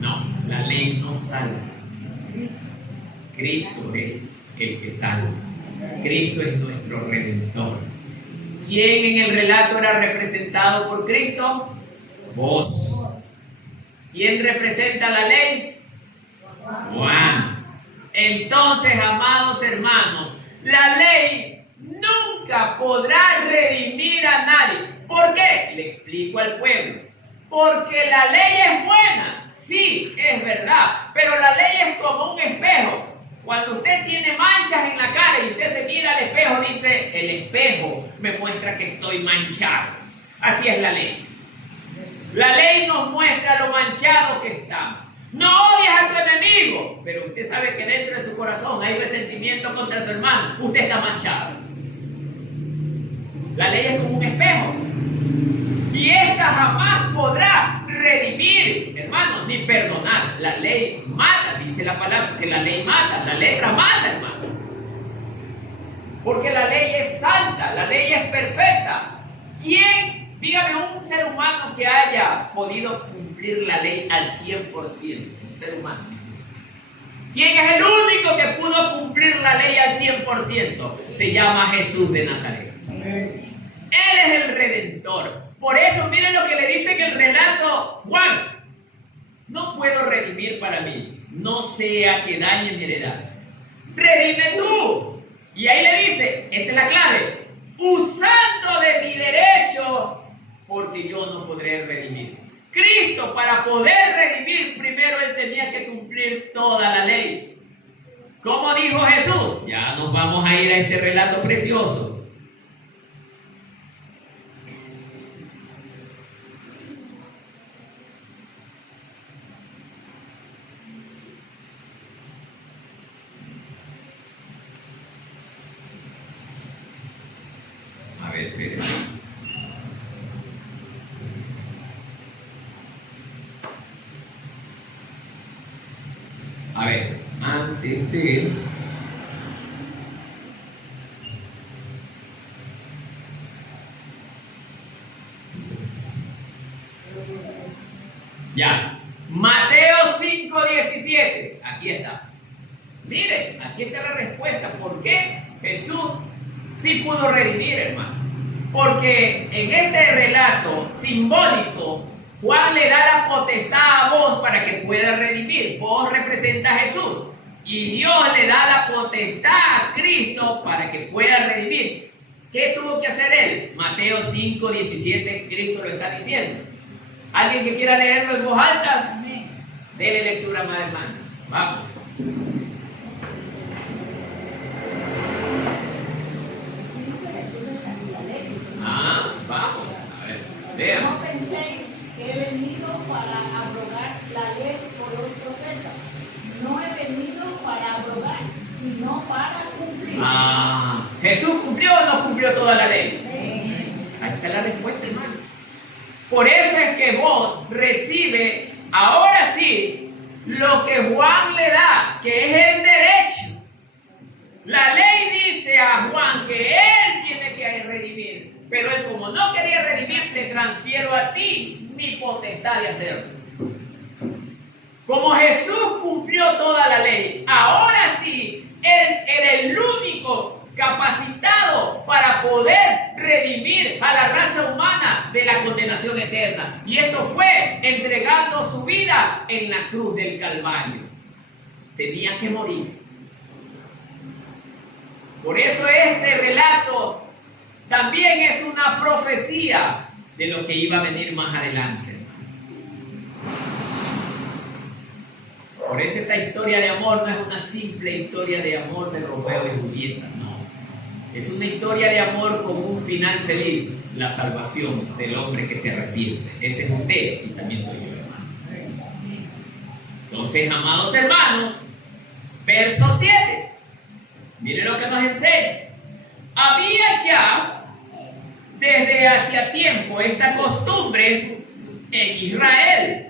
No, la ley no salva. Cristo es el que salva. Cristo es nuestro Redentor. ¿Quién en el relato era representado por Cristo? Vos. ¿Quién representa la ley? Juan. Entonces, amados hermanos, la ley nunca podrá redimir a nadie. ¿Por qué? Le explico al pueblo. Porque la ley es buena, sí, es verdad, pero la ley es como un espejo. Cuando usted tiene manchas en la cara y usted se mira al espejo, dice, el espejo me muestra que estoy manchado. Así es la ley. La ley nos muestra lo manchado que estamos. No odies a tu enemigo, pero usted sabe que dentro de su corazón hay resentimiento contra su hermano. Usted está manchado. La ley es como un espejo. Y esta jamás podrá redimir, hermano, ni perdonar. La ley mata, dice la palabra, que la ley mata. La letra mata, hermano. Porque la ley es santa, la ley es perfecta. ¿Quién, dígame, un ser humano que haya podido cumplir la ley al 100%? Un ser humano. ¿Quién es el único que pudo cumplir la ley al 100%? Se llama Jesús de Nazaret. Él es el Redentor. Por eso, miren lo que le dice en el relato Juan. No puedo redimir para mí, no sea que dañe mi heredad. Redime tú. Y ahí le dice, esta es la clave, usando de mi derecho, porque yo no podré redimir. Cristo, para poder redimir, primero él tenía que cumplir toda la ley. ¿Cómo dijo Jesús? Ya nos vamos a ir a este relato precioso. A ver, antes de... Ya, Mateo 5:17, aquí está. Mire, aquí está la respuesta. ¿Por qué Jesús sí pudo redimir, hermano? Porque en este relato simbólico, Juan le da la potestad a vos para que pueda redimir. Vos representa a Jesús. Y Dios le da la potestad a Cristo para que pueda redimir. ¿Qué tuvo que hacer él? Mateo 5:17, Cristo lo está diciendo. ¿Alguien que quiera leerlo en voz alta? Amén. Dele lectura más, hermano. Vamos. Vamos. A ver, veamos. No penséis que he venido para abrogar la ley por los profetas. No he venido para abrogar, sino para cumplir. ¿Jesús cumplió o no cumplió toda la ley? Ahí está la respuesta, hermano. Por eso es que vos recibe ahora sí lo que Juan le da, que es el derecho. La ley dice a Juan que él tiene que redimir, pero él, como no quería redimir, te transfiero a ti mi potestad de hacerlo. Como Jesús cumplió toda la ley, ahora sí, él era el único capacitado para poder redimir a la raza humana de la condenación eterna. Y esto fue entregando su vida en la cruz del Calvario. Tenía que morir. Por eso este relato también es una profecía de lo que iba a venir más adelante. Por eso esta historia de amor no es una simple historia de amor de Romeo y Julieta, no. Es una historia de amor con un final feliz, la salvación del hombre que se arrepiente. Ese es usted y también soy yo, hermano. Entonces, amados hermanos, verso 7. Miren lo que nos enseña. Había ya desde hacía tiempo esta costumbre en Israel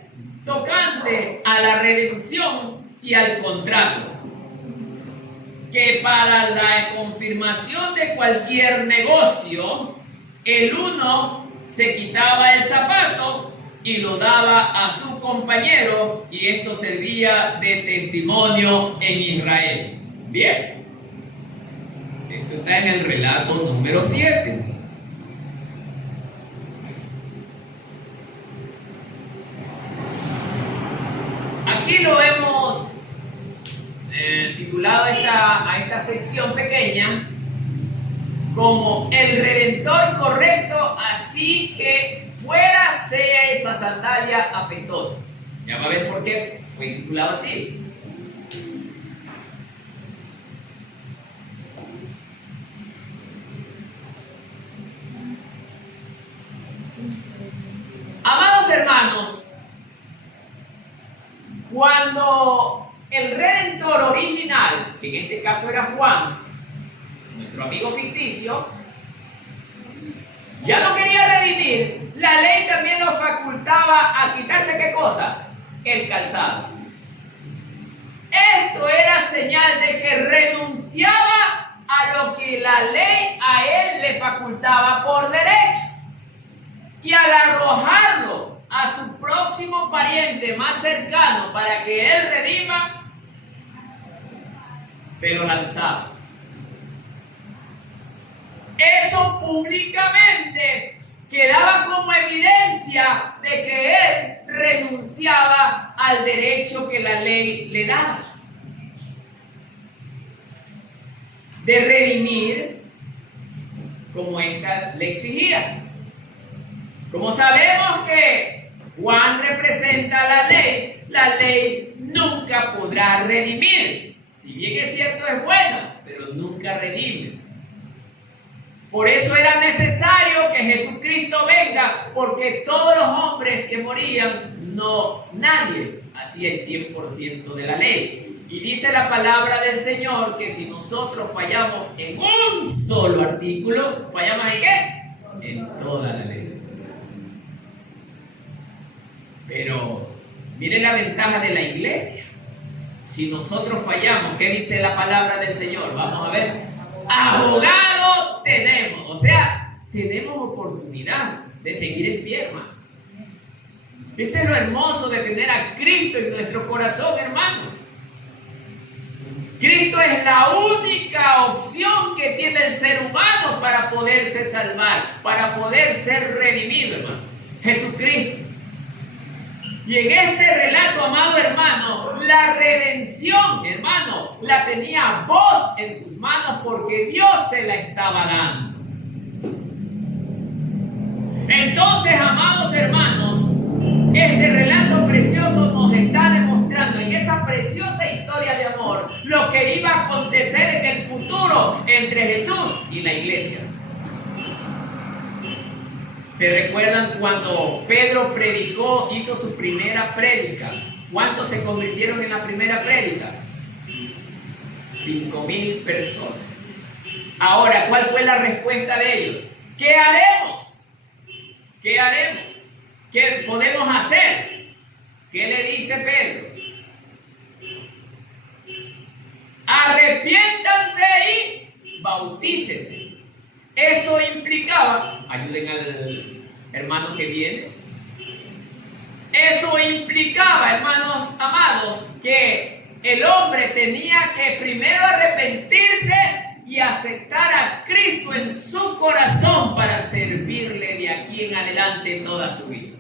tocante a la redención y al contrato, que para la confirmación de cualquier negocio, el uno se quitaba el zapato y lo daba a su compañero, y esto servía de testimonio en Israel. Bien. Esto está en el relato número 7. sección pequeña como el redentor correcto, así que fuera sea esa sandalia apestosa. Ya va a ver por qué fue titulado así. Amados hermanos, cuando el redentor original, que en este caso era Juan, nuestro amigo ficticio, ya no quería redimir, la ley también lo facultaba a quitarse ¿qué cosa? El calzado. Esto era señal de que renunciaba a lo que la ley a él le facultaba por derecho. Y al arrojarlo a su próximo pariente más cercano para que él redima, se lo lanzaba. Eso públicamente quedaba como evidencia de que él renunciaba al derecho que la ley le daba de redimir como ésta le exigía. Como sabemos que Juan representa la ley nunca podrá redimir. Si bien es cierto, es buena, pero nunca redime. Por eso era necesario que Jesucristo venga, porque todos los hombres que morían, nadie hacía el 100% de la ley. Y dice la palabra del Señor que si nosotros fallamos en un solo artículo, ¿fallamos en qué? En toda la ley. Pero miren la ventaja de la iglesia. Si nosotros fallamos, ¿qué dice la palabra del Señor? Vamos a ver. Abogado tenemos. O sea, tenemos oportunidad de seguir en pie, hermano. Ese es lo hermoso de tener a Cristo en nuestro corazón, hermano. Cristo es la única opción que tiene el ser humano para poderse salvar, para poder ser redimido, hermano. Jesucristo. Y en este relato, amado hermano, la redención, hermano, la tenía voz en sus manos porque Dios se la estaba dando. Entonces, amados hermanos, este relato precioso nos está demostrando en esa preciosa historia de amor lo que iba a acontecer en el futuro entre Jesús y la iglesia. ¿Se recuerdan cuando Pedro predicó, hizo su primera prédica? ¿Cuántos se convirtieron en la primera prédica? 5,000 personas. Ahora, ¿cuál fue la respuesta de ellos? ¿Qué haremos? ¿Qué haremos? ¿Qué podemos hacer? ¿Qué le dice Pedro? Arrepiéntanse y bautícese. Eso implicaba, ayuden al hermano que viene, eso implicaba, hermanos amados, que el hombre tenía que primero arrepentirse y aceptar a Cristo en su corazón para servirle de aquí en adelante toda su vida.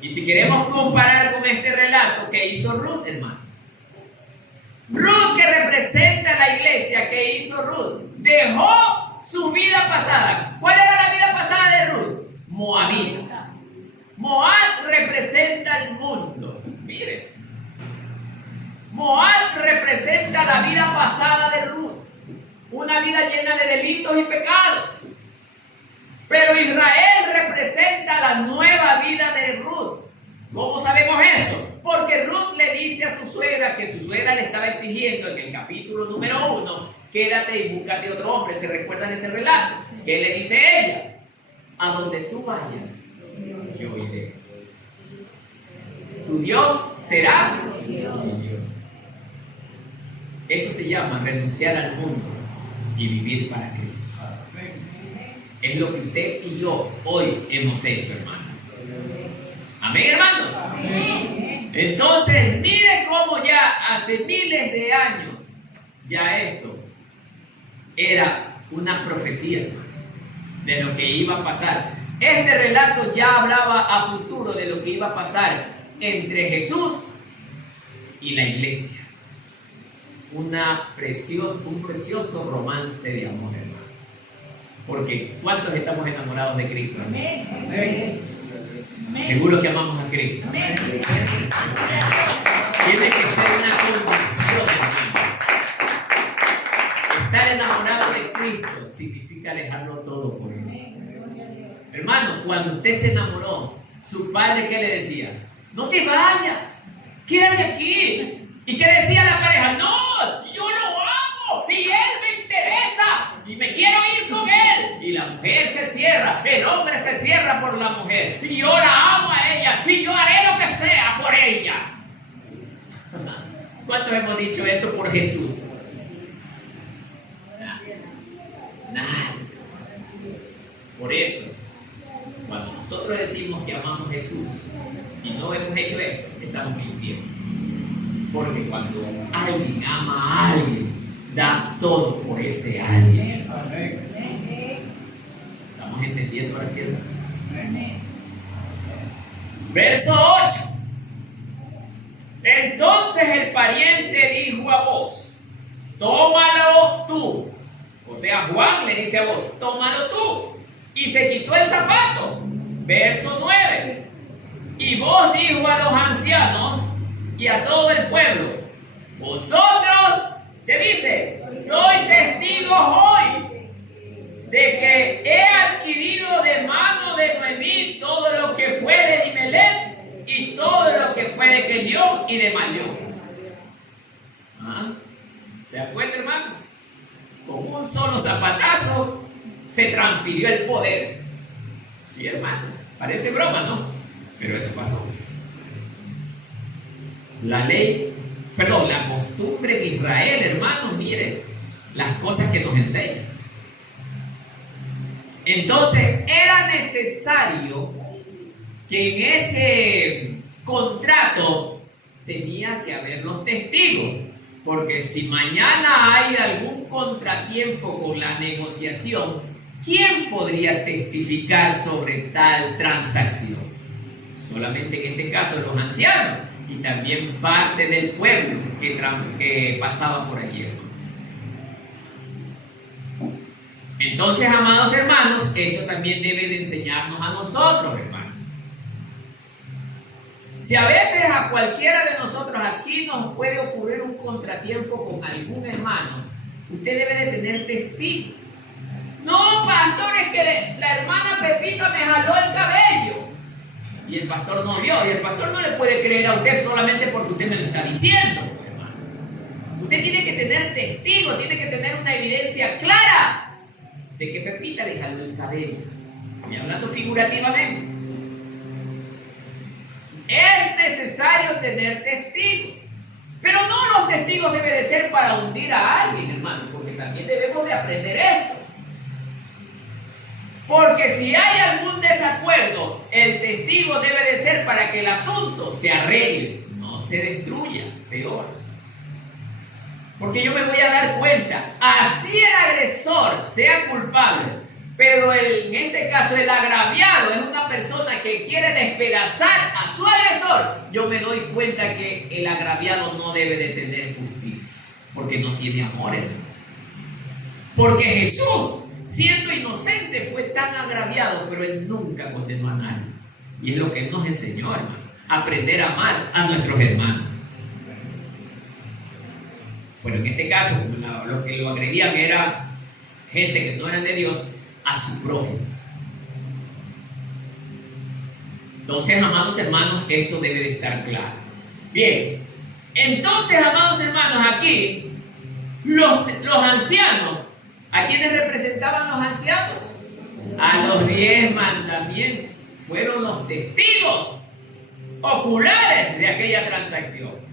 Y si queremos comparar con este relato que hizo Ruth, hermanos, Ruth, que representa la iglesia, que hizo Ruth, dejó su vida pasada. ¿Cuál era la vida pasada de Ruth? Moabita. Moab representa el mundo. Miren, Moab representa la vida pasada de Ruth, una vida llena de delitos y pecados. Pero Israel representa la nueva vida de Ruth. ¿Cómo sabemos esto? Porque Ruth le dice a su suegra que su suegra le estaba exigiendo en el capítulo número 1, quédate y búscate otro hombre. ¿Se recuerdan ese relato? ¿Qué le dice ella? A donde tú vayas, yo iré. Tu Dios será mi Dios. Eso se llama renunciar al mundo y vivir para Cristo. Es lo que usted y yo hoy hemos hecho, hermano. Amén, hermanos. Amén. Entonces, mire cómo ya hace miles de años, ya esto era una profecía, hermano, de lo que iba a pasar. Este relato ya hablaba a futuro de lo que iba a pasar entre Jesús y la iglesia. Un precioso romance de amor, hermano. Porque ¿cuántos estamos enamorados de Cristo? Amén. Seguro que amamos a Cristo. Amén. Tiene que ser una convicción, hermano. Estar enamorado de Cristo significa dejarlo todo por Él. Hermano, cuando usted se enamoró, su padre, ¿qué le decía? No te vayas, quédate aquí. ¿Y qué decía la pareja? No, yo lo amo y él me interesa y me quiero ir con él. Y la mujer se cierra, el hombre se cierra por la mujer y yo la amo a ella y yo haré lo que sea por ella. ¿Cuántos hemos dicho esto por Jesús? Nada. Por eso, cuando nosotros decimos que amamos a Jesús y no hemos hecho esto, estamos mintiendo. Porque cuando alguien ama a alguien, da todo por ese alguien. ¿Estamos entendiendo ahora, cierto? Verso 8. Entonces el pariente dijo a vos, tómalo tú. O sea, Juan le dice a vos, tómalo tú. Y se quitó el zapato. Verso 9. Y vos dijo a los ancianos y a todo el pueblo, vosotros, ¿qué dice? Soy testigos hoy de que he adquirido de mano de Noemí todo lo que fue de Elimelech y todo lo que fue de Kelión y de Malión. ¿Se da cuenta, hermano? Con un solo zapatazo se transfirió el poder. Sí, hermano, parece broma, ¿no? Pero eso pasó. La costumbre de Israel, hermanos, mire las cosas que nos enseñan. Entonces era necesario que en ese contrato tenía que haber los testigos, porque si mañana hay algún contratiempo con la negociación, ¿quién podría testificar sobre tal transacción? Solamente en este caso los ancianos y también parte del pueblo que pasaba por allí. Entonces, amados hermanos, esto también debe de enseñarnos a nosotros, hermanos. Si a veces a cualquiera de nosotros aquí nos puede ocurrir un contratiempo con algún hermano, usted debe de tener testigos. No, pastor, es que la hermana Pepita me jaló el cabello y el pastor no vio, y el pastor no le puede creer a usted solamente porque usted me lo está diciendo, hermano. Usted tiene que tener testigos, tiene que tener una evidencia clara de que Pepita le jaló el cabello. Y hablando figurativamente, es necesario tener testigos, pero no los testigos deben de ser para hundir a alguien, hermano, porque también debemos de aprender esto. Porque si hay algún desacuerdo, el testigo debe de ser para que el asunto se arregle, no se destruya, peor. Porque yo me voy a dar cuenta, así el agresor sea culpable, pero en este caso el agraviado es una persona que quiere despedazar a su agresor, yo me doy cuenta que el agraviado no debe de tener justicia, porque no tiene amor, hermano. Porque Jesús, siendo inocente, fue tan agraviado, pero Él nunca condenó a nadie. Y es lo que Él nos enseñó, hermano, aprender a amar a nuestros hermanos. Bueno, en este caso, lo que lo agredían era gente que no eran de Dios, a su prójimo. Entonces, amados hermanos, esto debe de estar claro. Bien, entonces, amados hermanos, aquí los ancianos, ¿a quiénes representaban los ancianos? A los 10 mandamientos. Fueron los testigos oculares de aquella transacción.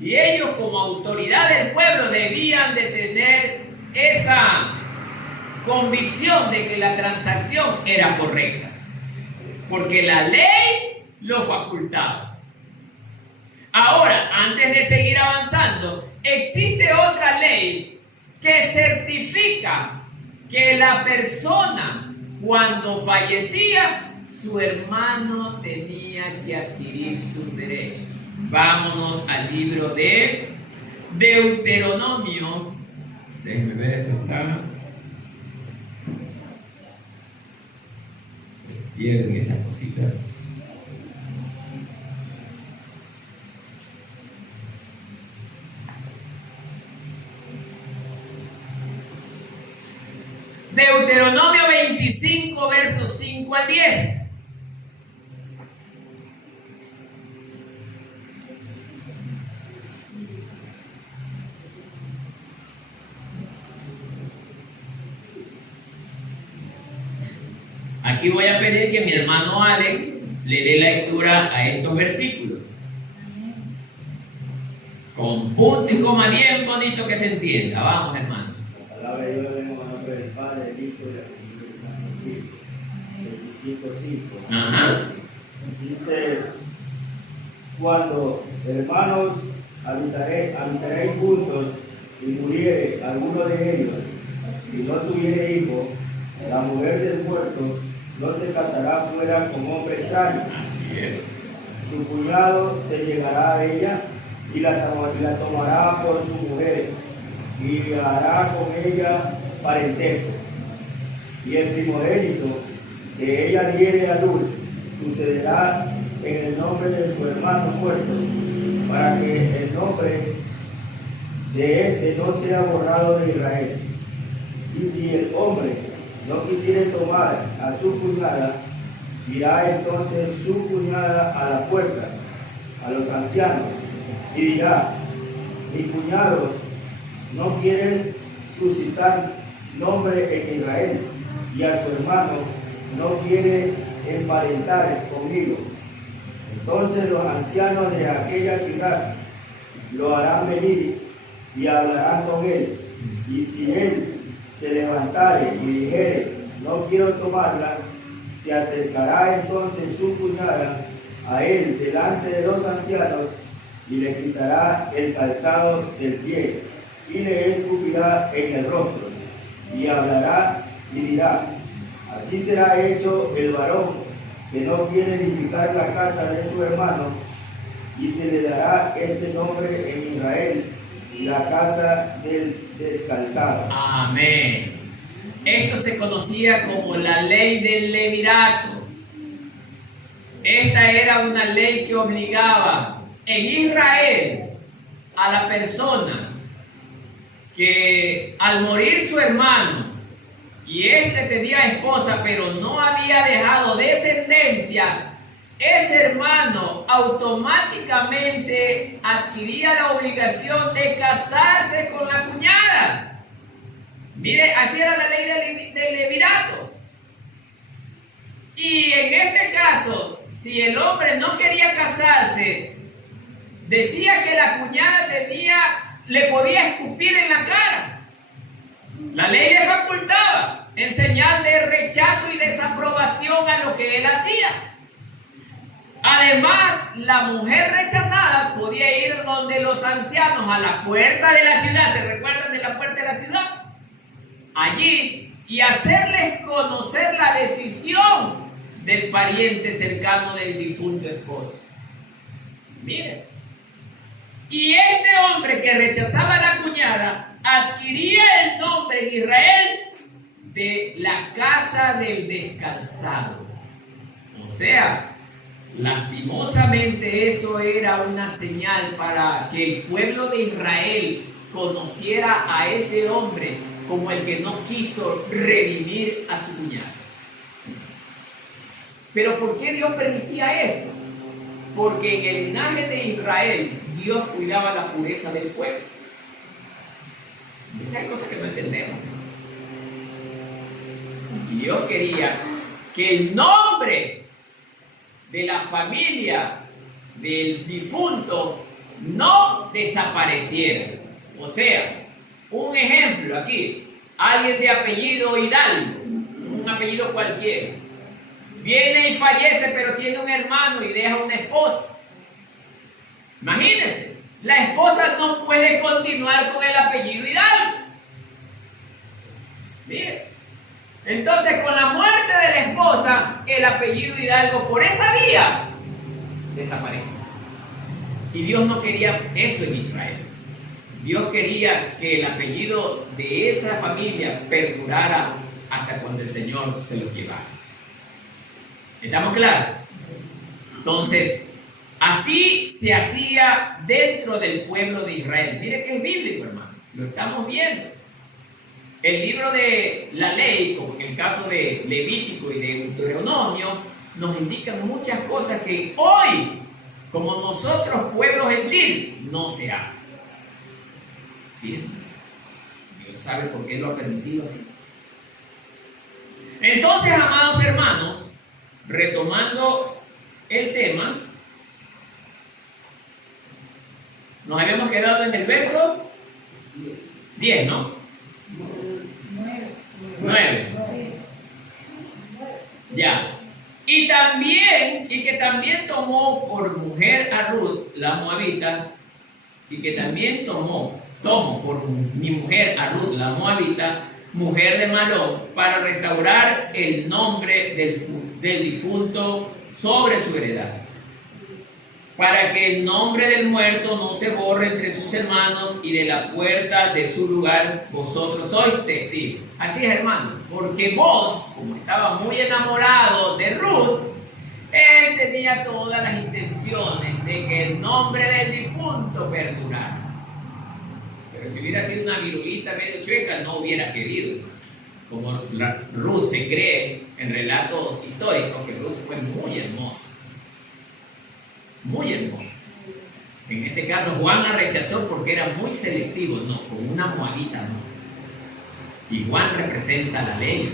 Y ellos, como autoridad del pueblo, debían de tener esa convicción de que la transacción era correcta, porque la ley lo facultaba. Ahora, antes de seguir avanzando, existe otra ley que certifica que la persona, cuando fallecía, su hermano tenía que adquirir sus derechos. Vámonos al libro de Deuteronomio. Déjenme ver, esto está. Se pierden estas cositas. Deuteronomio 25, versos 5 al 10. Aquí voy a pedir que mi hermano Alex le dé lectura a estos versículos. Con punto y coma bien bonito que se entienda. Vamos, hermano. La palabra de Dios en el nombre del Padre, del Hijo y del Espíritu Santo. 25:5. Ajá. Dice: cuando, hermanos, habitaréis juntos y muriere alguno de ellos, y no tuviere hijo, la mujer del muerto no se casará fuera con hombre extraño. Así es. Su cuñado se llegará a ella y la tomará por su mujer y hará con ella parentesco. Y el primogénito que ella diere a luz sucederá en el nombre de su hermano muerto, para que el nombre de éste no sea borrado de Israel. Y si el hombre no quisiere tomar a su cuñada, irá entonces su cuñada a la puerta, a los ancianos, y dirá: mi cuñado no quiere suscitar nombre en Israel, y a su hermano no quiere emparentar conmigo. Entonces los ancianos de aquella ciudad lo harán venir y hablarán con él, y si él se levantare y dijere: no quiero tomarla, se acercará entonces su cuñada a él delante de los ancianos y le quitará el calzado del pie y le escupirá en el rostro y hablará y dirá: así será hecho el varón que no quiere edificar la casa de su hermano, y se le dará este nombre en Israel, la casa del descalzado. Amén. Esto se conocía como la ley del levirato. Esta era una ley que obligaba en Israel a la persona que al morir su hermano y este tenía esposa pero no había dejado descendencia, ese hermano automáticamente adquiría la obligación de casarse con la cuñada. Mire, así era la ley del levirato. Y en este caso, si el hombre no quería casarse, decía que la cuñada le podía escupir en la cara. La ley le facultaba en señal de rechazo y desaprobación a lo que él hacía. Además, la mujer rechazada podía ir donde los ancianos a la puerta de la ciudad. ¿Se recuerdan de la puerta de la ciudad? Allí, y hacerles conocer la decisión del pariente cercano del difunto esposo. Miren, y este hombre que rechazaba a la cuñada adquiría el nombre en Israel de la casa del descalzado. O sea, lastimosamente eso era una señal para que el pueblo de Israel conociera a ese hombre como el que no quiso redimir a su cuñada. Pero ¿por qué Dios permitía esto? Porque en el linaje de Israel Dios cuidaba la pureza del pueblo. Esas son cosas que no entendemos. Y Dios quería que el nombre de la familia del difunto no desapareciera. O sea, un ejemplo aquí, alguien de apellido Hidalgo, un apellido cualquiera, viene y fallece pero tiene un hermano y deja una esposa. Imagínense, la esposa no puede continuar con el apellido Hidalgo. Mire, entonces con la muerte de la esposa, el apellido Hidalgo por esa vía desaparece. Y Dios no quería eso en Israel. Dios quería que el apellido de esa familia perdurara hasta cuando el Señor se los llevara. ¿Estamos claros? Entonces, así se hacía dentro del pueblo de Israel. Mire que es bíblico, hermano. Lo estamos viendo. El libro de la ley, como en el caso de Levítico y de Deuteronomio, nos indican muchas cosas que hoy, como nosotros, pueblo gentil, no se hace. ¿Sí? Dios sabe por qué lo ha permitido así. Entonces, amados hermanos, retomando el tema, nos habíamos quedado en el verso 10, ¿no? 9. Ya. Y que también tomó por mujer a Ruth, la moabita, y que también tomo por mi mujer a Ruth, la moabita, mujer de Malón, para restaurar el nombre del difunto sobre su heredad, para que el nombre del muerto no se borre entre sus hermanos, y de la puerta de su lugar vosotros sois testigos. Así es, hermanos, porque vos, como estaba muy enamorado de Ruth, él tenía todas las intenciones de que el nombre del difunto perdurara. Pero si hubiera sido una virulita medio chueca, no hubiera querido. Como Ruth se cree en relatos históricos que Ruth fue muy hermosa. Muy hermosa. En este caso, Juan la rechazó porque era muy selectivo. No, con una moabita no. Y Juan representa la ley,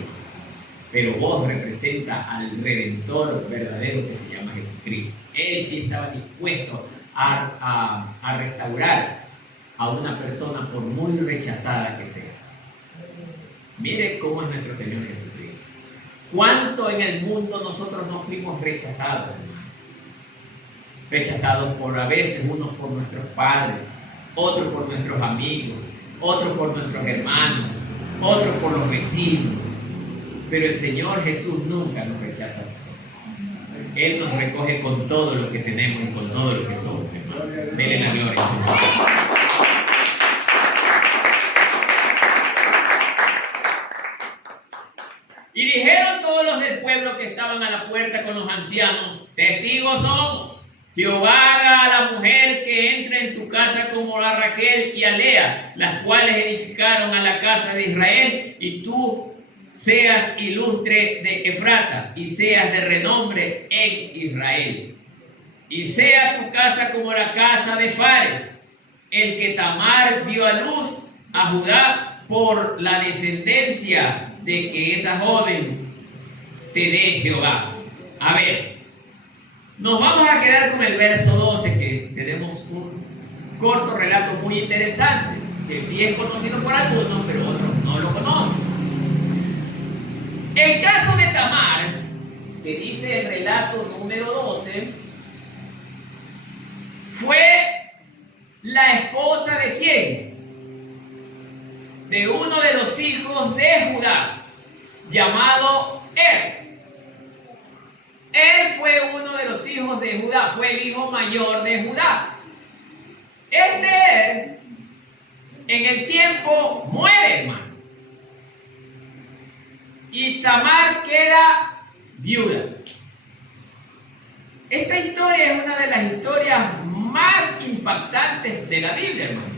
pero vos representa al Redentor verdadero que se llama Jesucristo. Él sí estaba dispuesto a restaurar a una persona por muy rechazada que sea. Mire cómo es nuestro Señor Jesucristo. ¿Cuánto en el mundo nosotros no fuimos rechazados, hermano? Rechazados por, a veces, unos por nuestros padres, otros por nuestros amigos, otros por nuestros hermanos, otros por los vecinos. Pero el Señor Jesús nunca nos rechaza a nosotros. Él nos recoge con todo lo que tenemos y con todo lo que somos, hermano. Dele la gloria al Señor. Y dijeron todos los del pueblo que estaban a la puerta con los ancianos: testigos somos. Jehová haga a la mujer que entre en tu casa como a Raquel y a Lea, las cuales edificaron a la casa de Israel, y tú seas ilustre de Efrata, y seas de renombre en Israel. Y sea tu casa como la casa de Fares, el que Tamar dio a luz a Judá, por la descendencia de que esa joven te dé Jehová. A ver, nos vamos a quedar con el verso 12, que tenemos un corto relato muy interesante, que sí es conocido por algunos, pero otros no lo conocen. El caso de Tamar, que dice el relato número 12, fue la esposa ¿de quién? De uno de los hijos de Judá, llamado Er. Él fue uno de los hijos de Judá, fue el hijo mayor de Judá. Este Er, en el tiempo, muere, hermano. Y Tamar queda viuda. Esta historia es una de las historias más impactantes de la Biblia, hermano.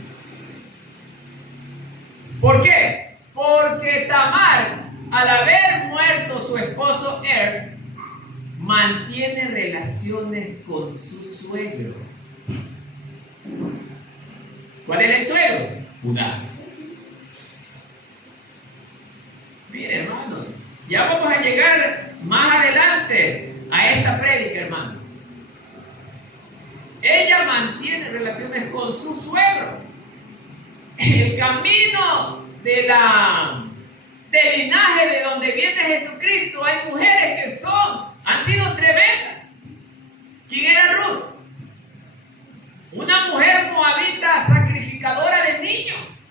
¿Por qué? Porque Tamar, al haber muerto su esposo Er, mantiene relaciones con su suegro. ¿Cuál era el suegro? Judá. Mire, hermano, ya vamos a llegar más adelante a esta prédica, hermano. Ella mantiene relaciones con su suegro. El camino del linaje de donde viene Jesucristo, hay mujeres que han sido tremendas. ¿Quién era Ruth? Una mujer moabita sacrificadora de niños.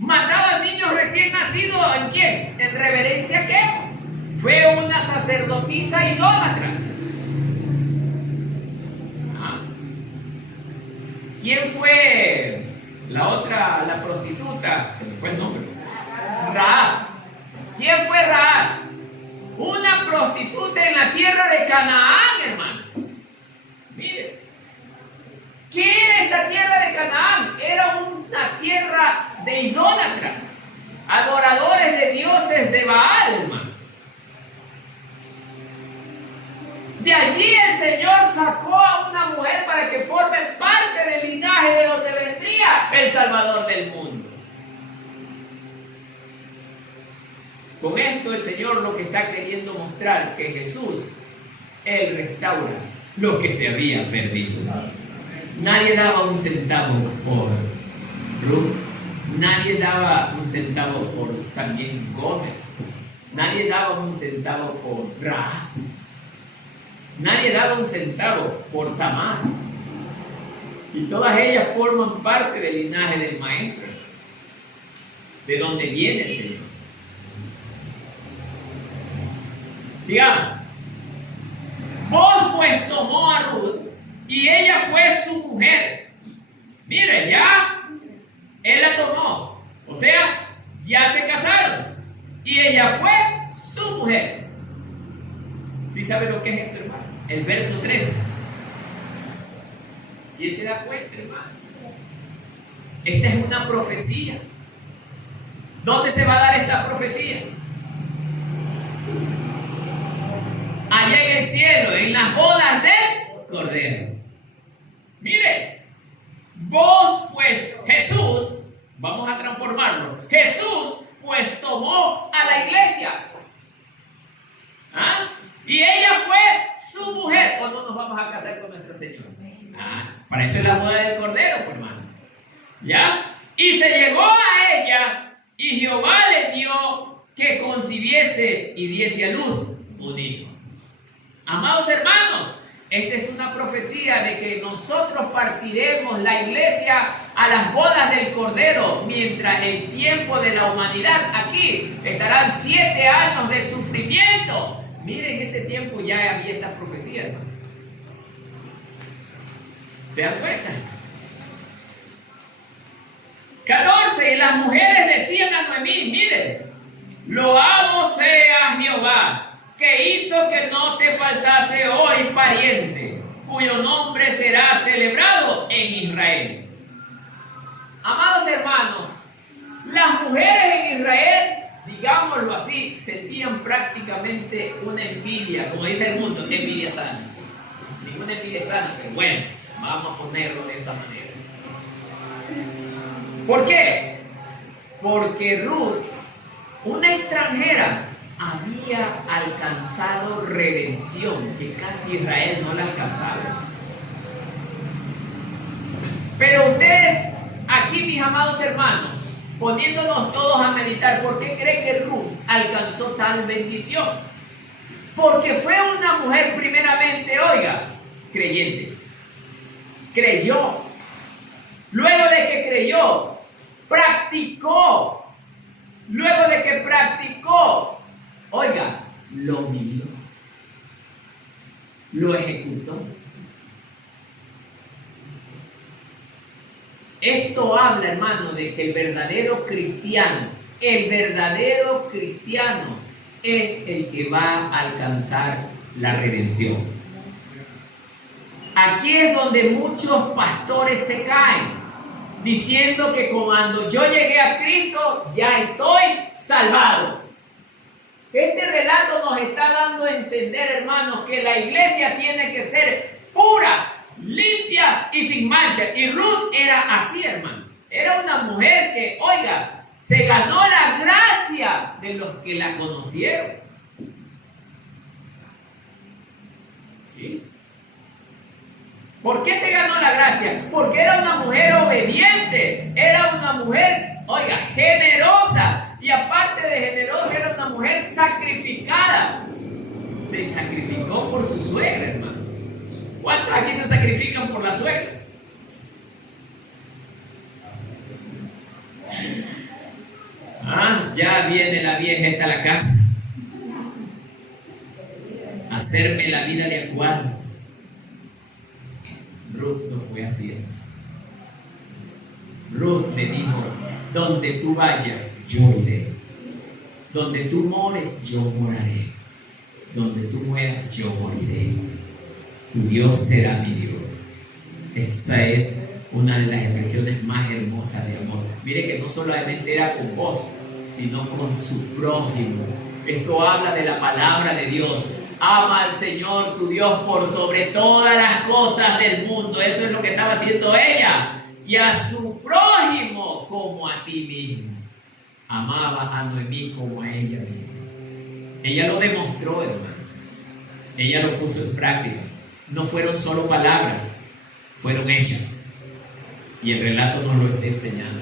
Mataba niños recién nacidos. ¿En quién? En reverencia a qué. Fue una sacerdotisa idólatra. ¿Quién fue la otra, la prostituta? Se me fue el nombre. Rahab. ¿Quién fue Rahab? Una prostituta en la tierra de Canaán, hermano. Mire, ¿qué era esta tierra de Canaán? Era una tierra de idólatras, adoradores de dioses de Baal, hermano. De allí el Señor sacó a una mujer para que forme parte del linaje de donde vendría el Salvador del mundo. Con esto el Señor lo que está queriendo mostrar que Jesús, Él restaura lo que se había perdido. Nadie daba un centavo por Ruth, nadie daba un centavo por también Gómez, nadie daba un centavo por Rahab, nadie daba un centavo por Tamar. Y todas ellas forman parte del linaje del Maestro, de donde viene el Señor. Sigamos. Vos pues tomó a Ruth y ella fue su mujer. Miren, ya él la tomó, o sea, ya se casaron y ella fue su mujer. ¿Sí sabe lo que es esto, hermano? El verso 3. ¿Quién se da cuenta, hermano? Esta es una profecía. ¿Dónde se va a dar esta profecía? Allá en el cielo, en las bodas del Cordero. Mire, vos pues, Jesús, vamos a transformarlo. Jesús pues tomó a la iglesia. ¿Ah? Y ella fue su mujer. ¿Cuándo nos vamos a casar con nuestro Señor? Para eso es la boda del Cordero, pues, hermano. ¿Ya? Y se llegó a ella y Jehová le dio que concibiese y diese a luz un hijo. Amados hermanos, esta es una profecía de que nosotros partiremos la iglesia a las bodas del Cordero, mientras el tiempo de la humanidad aquí estarán 7 años de sufrimiento. Miren, ese tiempo ya había esta profecía, hermano. ¿Se dan cuenta? 14. Y las mujeres decían a Noemí, miren, loado sea Jehová, que hizo que no te faltase hoy pariente, cuyo nombre será celebrado en Israel. Amados hermanos, las mujeres en Israel, digámoslo así, sentían prácticamente una envidia, como dice el mundo, envidia sana. Ninguna envidia sana, pero bueno, vamos a ponerlo de esa manera. ¿Por qué? Porque Ruth, una extranjera, había alcanzado redención, que casi Israel no la alcanzaba. Pero ustedes, aquí mis amados hermanos, poniéndonos todos a meditar, ¿por qué creen que Ruth alcanzó tal bendición? Porque fue una mujer primeramente, oiga, creyente. Creyó. Luego de que creyó, practicó. Luego de que practicó, oiga, lo vivió, lo ejecutó. Esto habla, hermano, de que el verdadero cristiano es el que va a alcanzar la redención. Aquí es donde muchos pastores se caen, diciendo que cuando yo llegué a Cristo ya estoy salvado. Este relato nos está dando a entender, hermanos, que la iglesia tiene que ser pura, limpia y sin mancha. Y Ruth era así, hermano. Era una mujer que, oiga, se ganó la gracia de los que la conocieron. ¿Sí? ¿Por qué se ganó la gracia? Porque era una mujer obediente, era una mujer, oiga, generosa. Y aparte de generosa, era una mujer sacrificada. Se sacrificó por su suegra, hermano. ¿Cuántos aquí se sacrifican por la suegra? Ya viene la vieja esta a la casa a hacerme la vida de a cuadros. Ruth no fue así, hermano. Ruth le dijo, donde tú vayas, yo iré. Donde tú mores, yo moraré. Donde tú mueras, yo moriré. Tu Dios será mi Dios. Esa es una de las expresiones más hermosas de amor. Mire que no solamente era con vos, sino con su prójimo. Esto habla de la palabra de Dios. Ama al Señor tu Dios por sobre todas las cosas del mundo. Eso es lo que estaba haciendo ella. Y a su prójimo como a ti mismo. Amaba a Noemí como a ella misma. Ella lo demostró, hermano. Ella lo puso en práctica. No fueron solo palabras, fueron hechos. Y el relato nos lo está enseñando.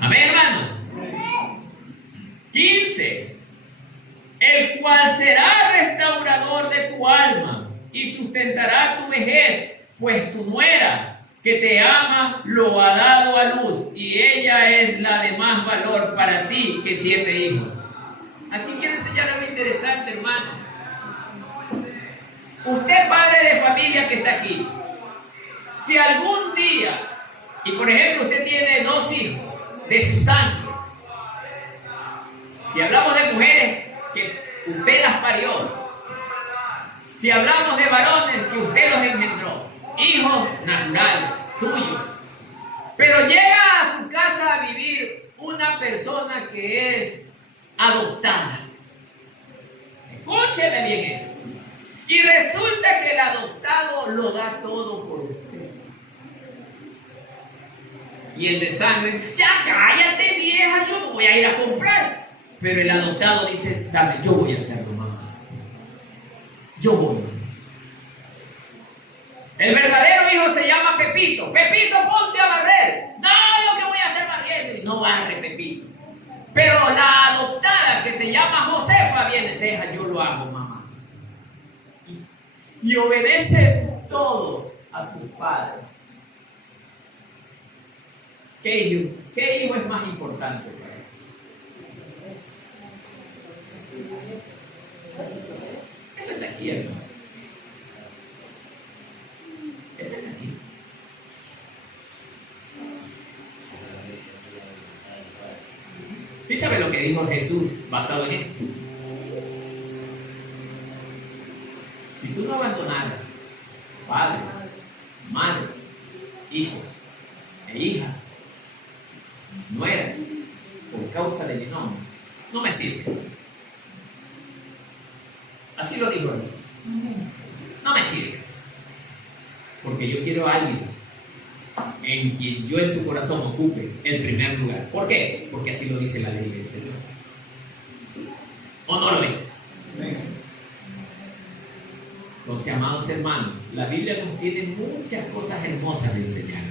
Amén, hermano. 15. El cual será restaurador de tu alma y sustentará tu vejez, pues tu nuera que te ama lo ha dado a luz y ella es la de más valor para ti que 7 hijos. Aquí quiero enseñar algo interesante, hermano. Usted, padre de familia que está aquí, si algún día, y por ejemplo usted tiene 2 hijos de su sangre, si hablamos de mujeres que usted las parió, si hablamos de varones que usted los engendró, hijos naturales suyos, pero llega a su casa a vivir una persona que es adoptada. Escúcheme bien esto. Y resulta que el adoptado lo da todo por usted. Y el de sangre, ya cállate vieja, yo voy a ir a comprar. Pero el adoptado dice, dame, yo voy a hacerlo, mamá. Yo voy. El verdadero hijo se llama Pepito. Pepito, ponte a barrer. No, yo que voy a estar barriendo. Y no barre Pepito. Pero la adoptada que se llama Josefa viene, deja, yo lo hago, mamá. Y obedece todo a sus padres. ¿Qué hijo es más importante para él? Eso está aquí, hermano. Eso está aquí. ¿Sí sabe lo que dijo Jesús basado en esto? Si tú no abandonaras padre, madre, hijos e hijas, nueras, por causa de mi nombre, no me sirves. Así lo dijo Jesús. No me sirves. Porque yo quiero a alguien en quien yo en su corazón ocupe el primer lugar. ¿Por qué? Porque así lo dice la ley del Señor. ¿O no lo dice? Entonces, amados hermanos, la Biblia nos tiene muchas cosas hermosas de enseñar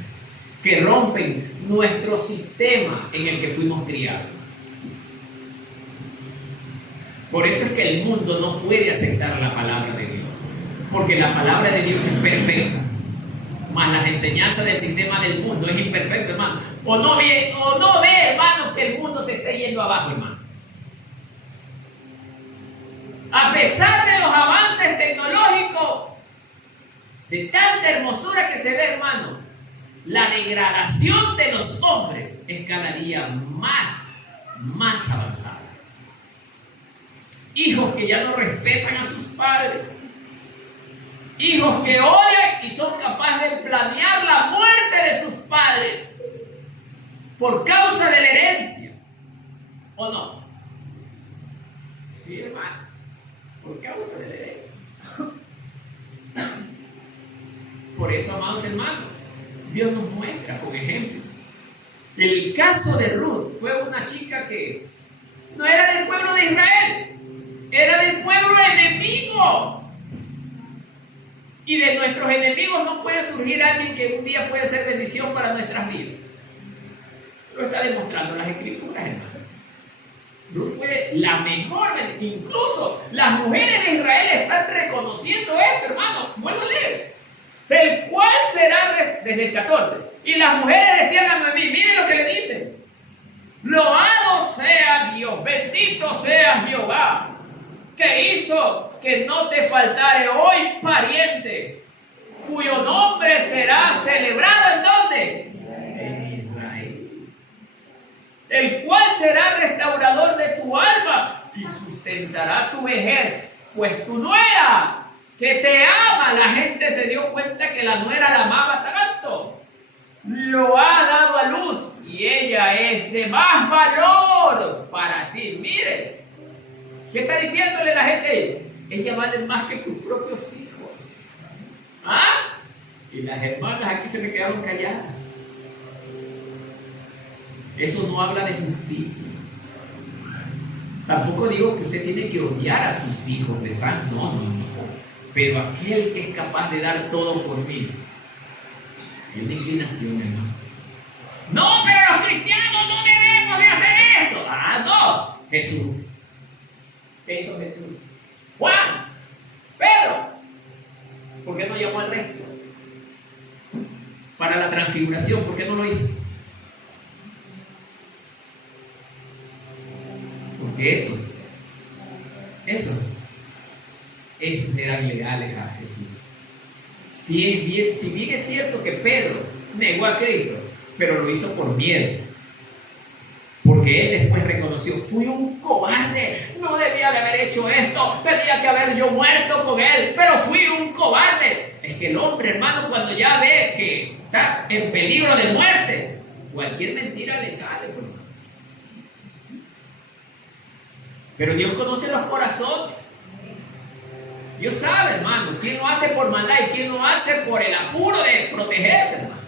que rompen nuestro sistema en el que fuimos criados. Por eso es que el mundo no puede aceptar la palabra de Dios, porque la palabra de Dios es perfecta, mas las enseñanzas del sistema del mundo es imperfecto, hermano. O no ve, hermanos, que el mundo se esté yendo abajo, hermano. A pesar de los avances tecnológicos, de tanta hermosura que se ve, hermano, la degradación de los hombres es cada día más avanzada. Hijos que ya no respetan a sus padres, hijos que odian y son capaces de planear la muerte de sus padres por causa de la herencia, ¿o no? Sí, hermano. Por causa de la herencia. Por eso, amados hermanos, Dios nos muestra con ejemplo. El caso de Ruth fue una chica que no era del pueblo de Israel, era del pueblo enemigo. Y de nuestros enemigos no puede surgir alguien que un día puede ser bendición para nuestras vidas. Lo está demostrando las Escrituras, hermano. Ruth fue la mejor, incluso las mujeres de Israel están reconociendo esto, hermano. Vuelvo a leer. El cual será, desde el 14. Y las mujeres decían a Noemí, miren lo que le dicen. Loado sea Dios, bendito sea Jehová, que hizo que no te faltare hoy pariente, cuyo nombre será celebrado ¿en dónde? será restaurador de tu alma y sustentará tu vejez, pues tu nuera que te ama, la gente se dio cuenta que la nuera la amaba tanto, lo ha dado a luz y ella es de más valor para ti. Mire, ¿qué está diciéndole la gente? Ella vale más que tus propios hijos. ¿Ah? Y las hermanas aquí se me quedaron calladas. Eso no habla de justicia. Tampoco digo que usted tiene que odiar a sus hijos de sangre. No, no, no. Pero aquel que es capaz de dar todo por mí, hay una inclinación, hermano. No, pero los cristianos no debemos de hacer esto. Ah, no. Jesús. ¿Qué hizo Jesús? Juan. Pedro. ¿Por qué no llamó al resto? Para la transfiguración, ¿por qué no lo hizo? Porque esos eran leales a Jesús. Si bien es cierto que Pedro negó a Cristo, pero lo hizo por miedo. Porque él después reconoció, fui un cobarde, no debía de haber hecho esto, tenía que haber yo muerto con él, pero fui un cobarde. Es que el hombre, hermano, cuando ya ve que está en peligro de muerte, cualquier mentira le sale, hermano. Pero Dios conoce los corazones. Dios sabe, hermano, quién lo hace por maldad y quién lo hace por el apuro de protegerse, hermano.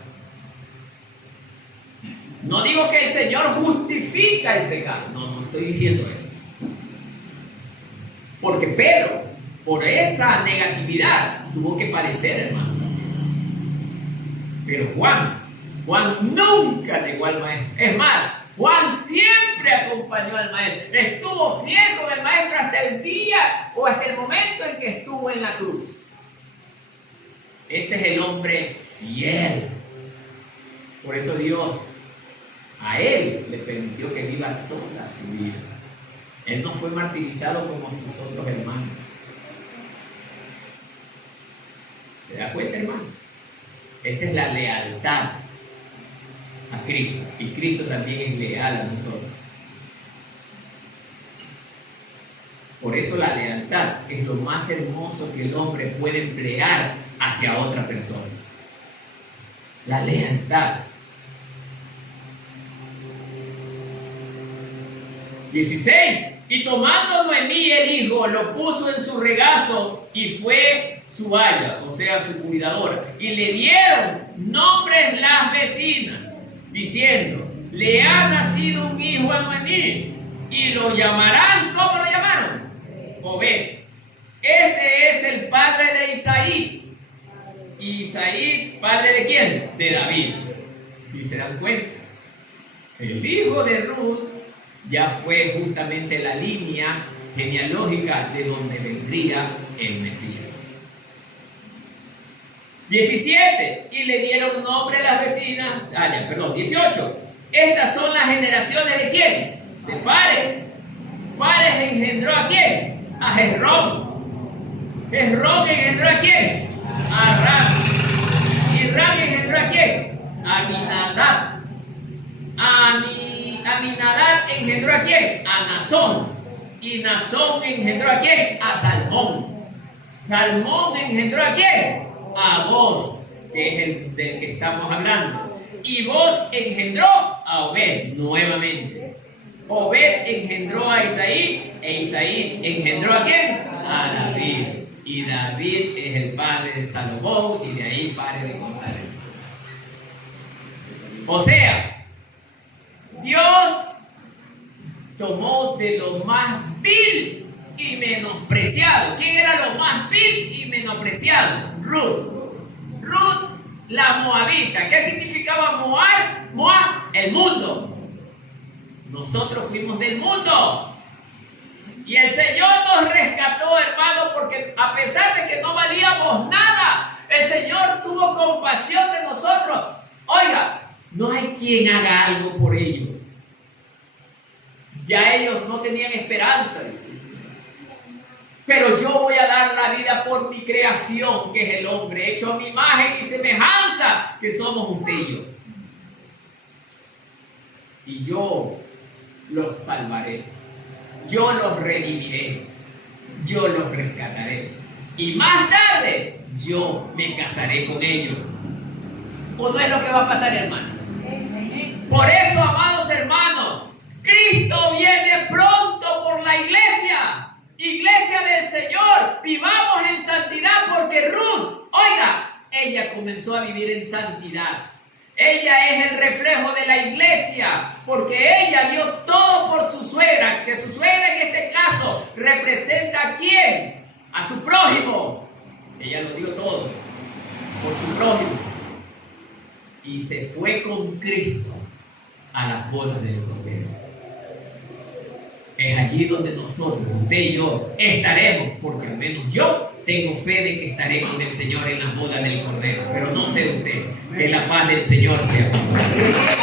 No digo que el Señor justifica el pecado, no estoy diciendo eso. Porque Pedro, por esa negatividad, tuvo que padecer, hermano. Pero Juan nunca negó al maestro. Es más, Juan siempre acompañó al maestro. Estuvo fiel con el maestro hasta el día o hasta el momento en que estuvo en la cruz. Ese es el hombre fiel. Por eso Dios a él le permitió que viva toda su vida. Él no fue martirizado como sus otros hermanos. ¿Se da cuenta, hermano? Esa es la lealtad a Cristo. Y Cristo también es leal a nosotros. Por eso la lealtad es lo más hermoso que el hombre puede emplear hacia otra persona. La lealtad. 16. Y tomando Noemí el hijo, lo puso en su regazo y fue su haya, o sea, su cuidadora. Y le dieron nombres las vecinas, diciendo, le ha nacido un hijo a Noemí y lo llamarán, ¿cómo lo llamaron? Obed. Este es el padre de Isaí. ¿Y Isaí, padre de quién? De David. Si se dan cuenta, el hijo de Ruth ya fue justamente la línea genealógica de donde vendría el Mesías. 17. Y le dieron nombre a las vecinas. 18. Estas son las generaciones de quién? De Fares. Fares engendró a quién? A Hezrón. Hezrón engendró a quién? A Ram. Y Ram engendró a quién? A Aminadab. Aminadab engendró a quién? A Nazón. Y Nazón engendró a quién? A Salmón. Salmón engendró a quién? A Boz, que es el del que estamos hablando. Y Boz engendró a Obed nuevamente. Obed engendró a Isaí, e Isaí engendró a quién? A David. Y David es el padre de Salomón y de ahí padre de Contar. O sea, Dios tomó de lo más vil y menospreciado. ¿Quién era lo más vil y menospreciado? Ruth. Ruth, la moabita. ¿Qué significaba Moab? Moab, el mundo. Nosotros fuimos del mundo. Y el Señor nos rescató, hermano, porque a pesar de que no valíamos nada, el Señor tuvo compasión de nosotros. Oiga, no hay quien haga algo por ellos. Ya ellos no tenían esperanza, dice el Señor. Pero yo voy a dar la vida por mi creación, que es el hombre, hecho a mi imagen y semejanza, que somos usted y yo. Y yo los salvaré. Yo los redimiré. Yo los rescataré. Y más tarde, yo me casaré con ellos. ¿O no es lo que va a pasar, hermano? Por eso, amados hermanos, Cristo viene pronto por la iglesia. Iglesia del Señor, vivamos en santidad, porque Ruth, oiga, ella comenzó a vivir en santidad. Ella es el reflejo de la iglesia, porque ella dio todo por su suegra, que su suegra en este caso representa ¿a quién? A su prójimo. Ella lo dio todo por su prójimo. Y se fue con Cristo a las bodas del Cordero. Es allí donde nosotros, usted y yo, estaremos, porque al menos yo tengo fe de que estaré con el Señor en las bodas del Cordero. Pero no sé usted, que la paz del Señor sea con usted.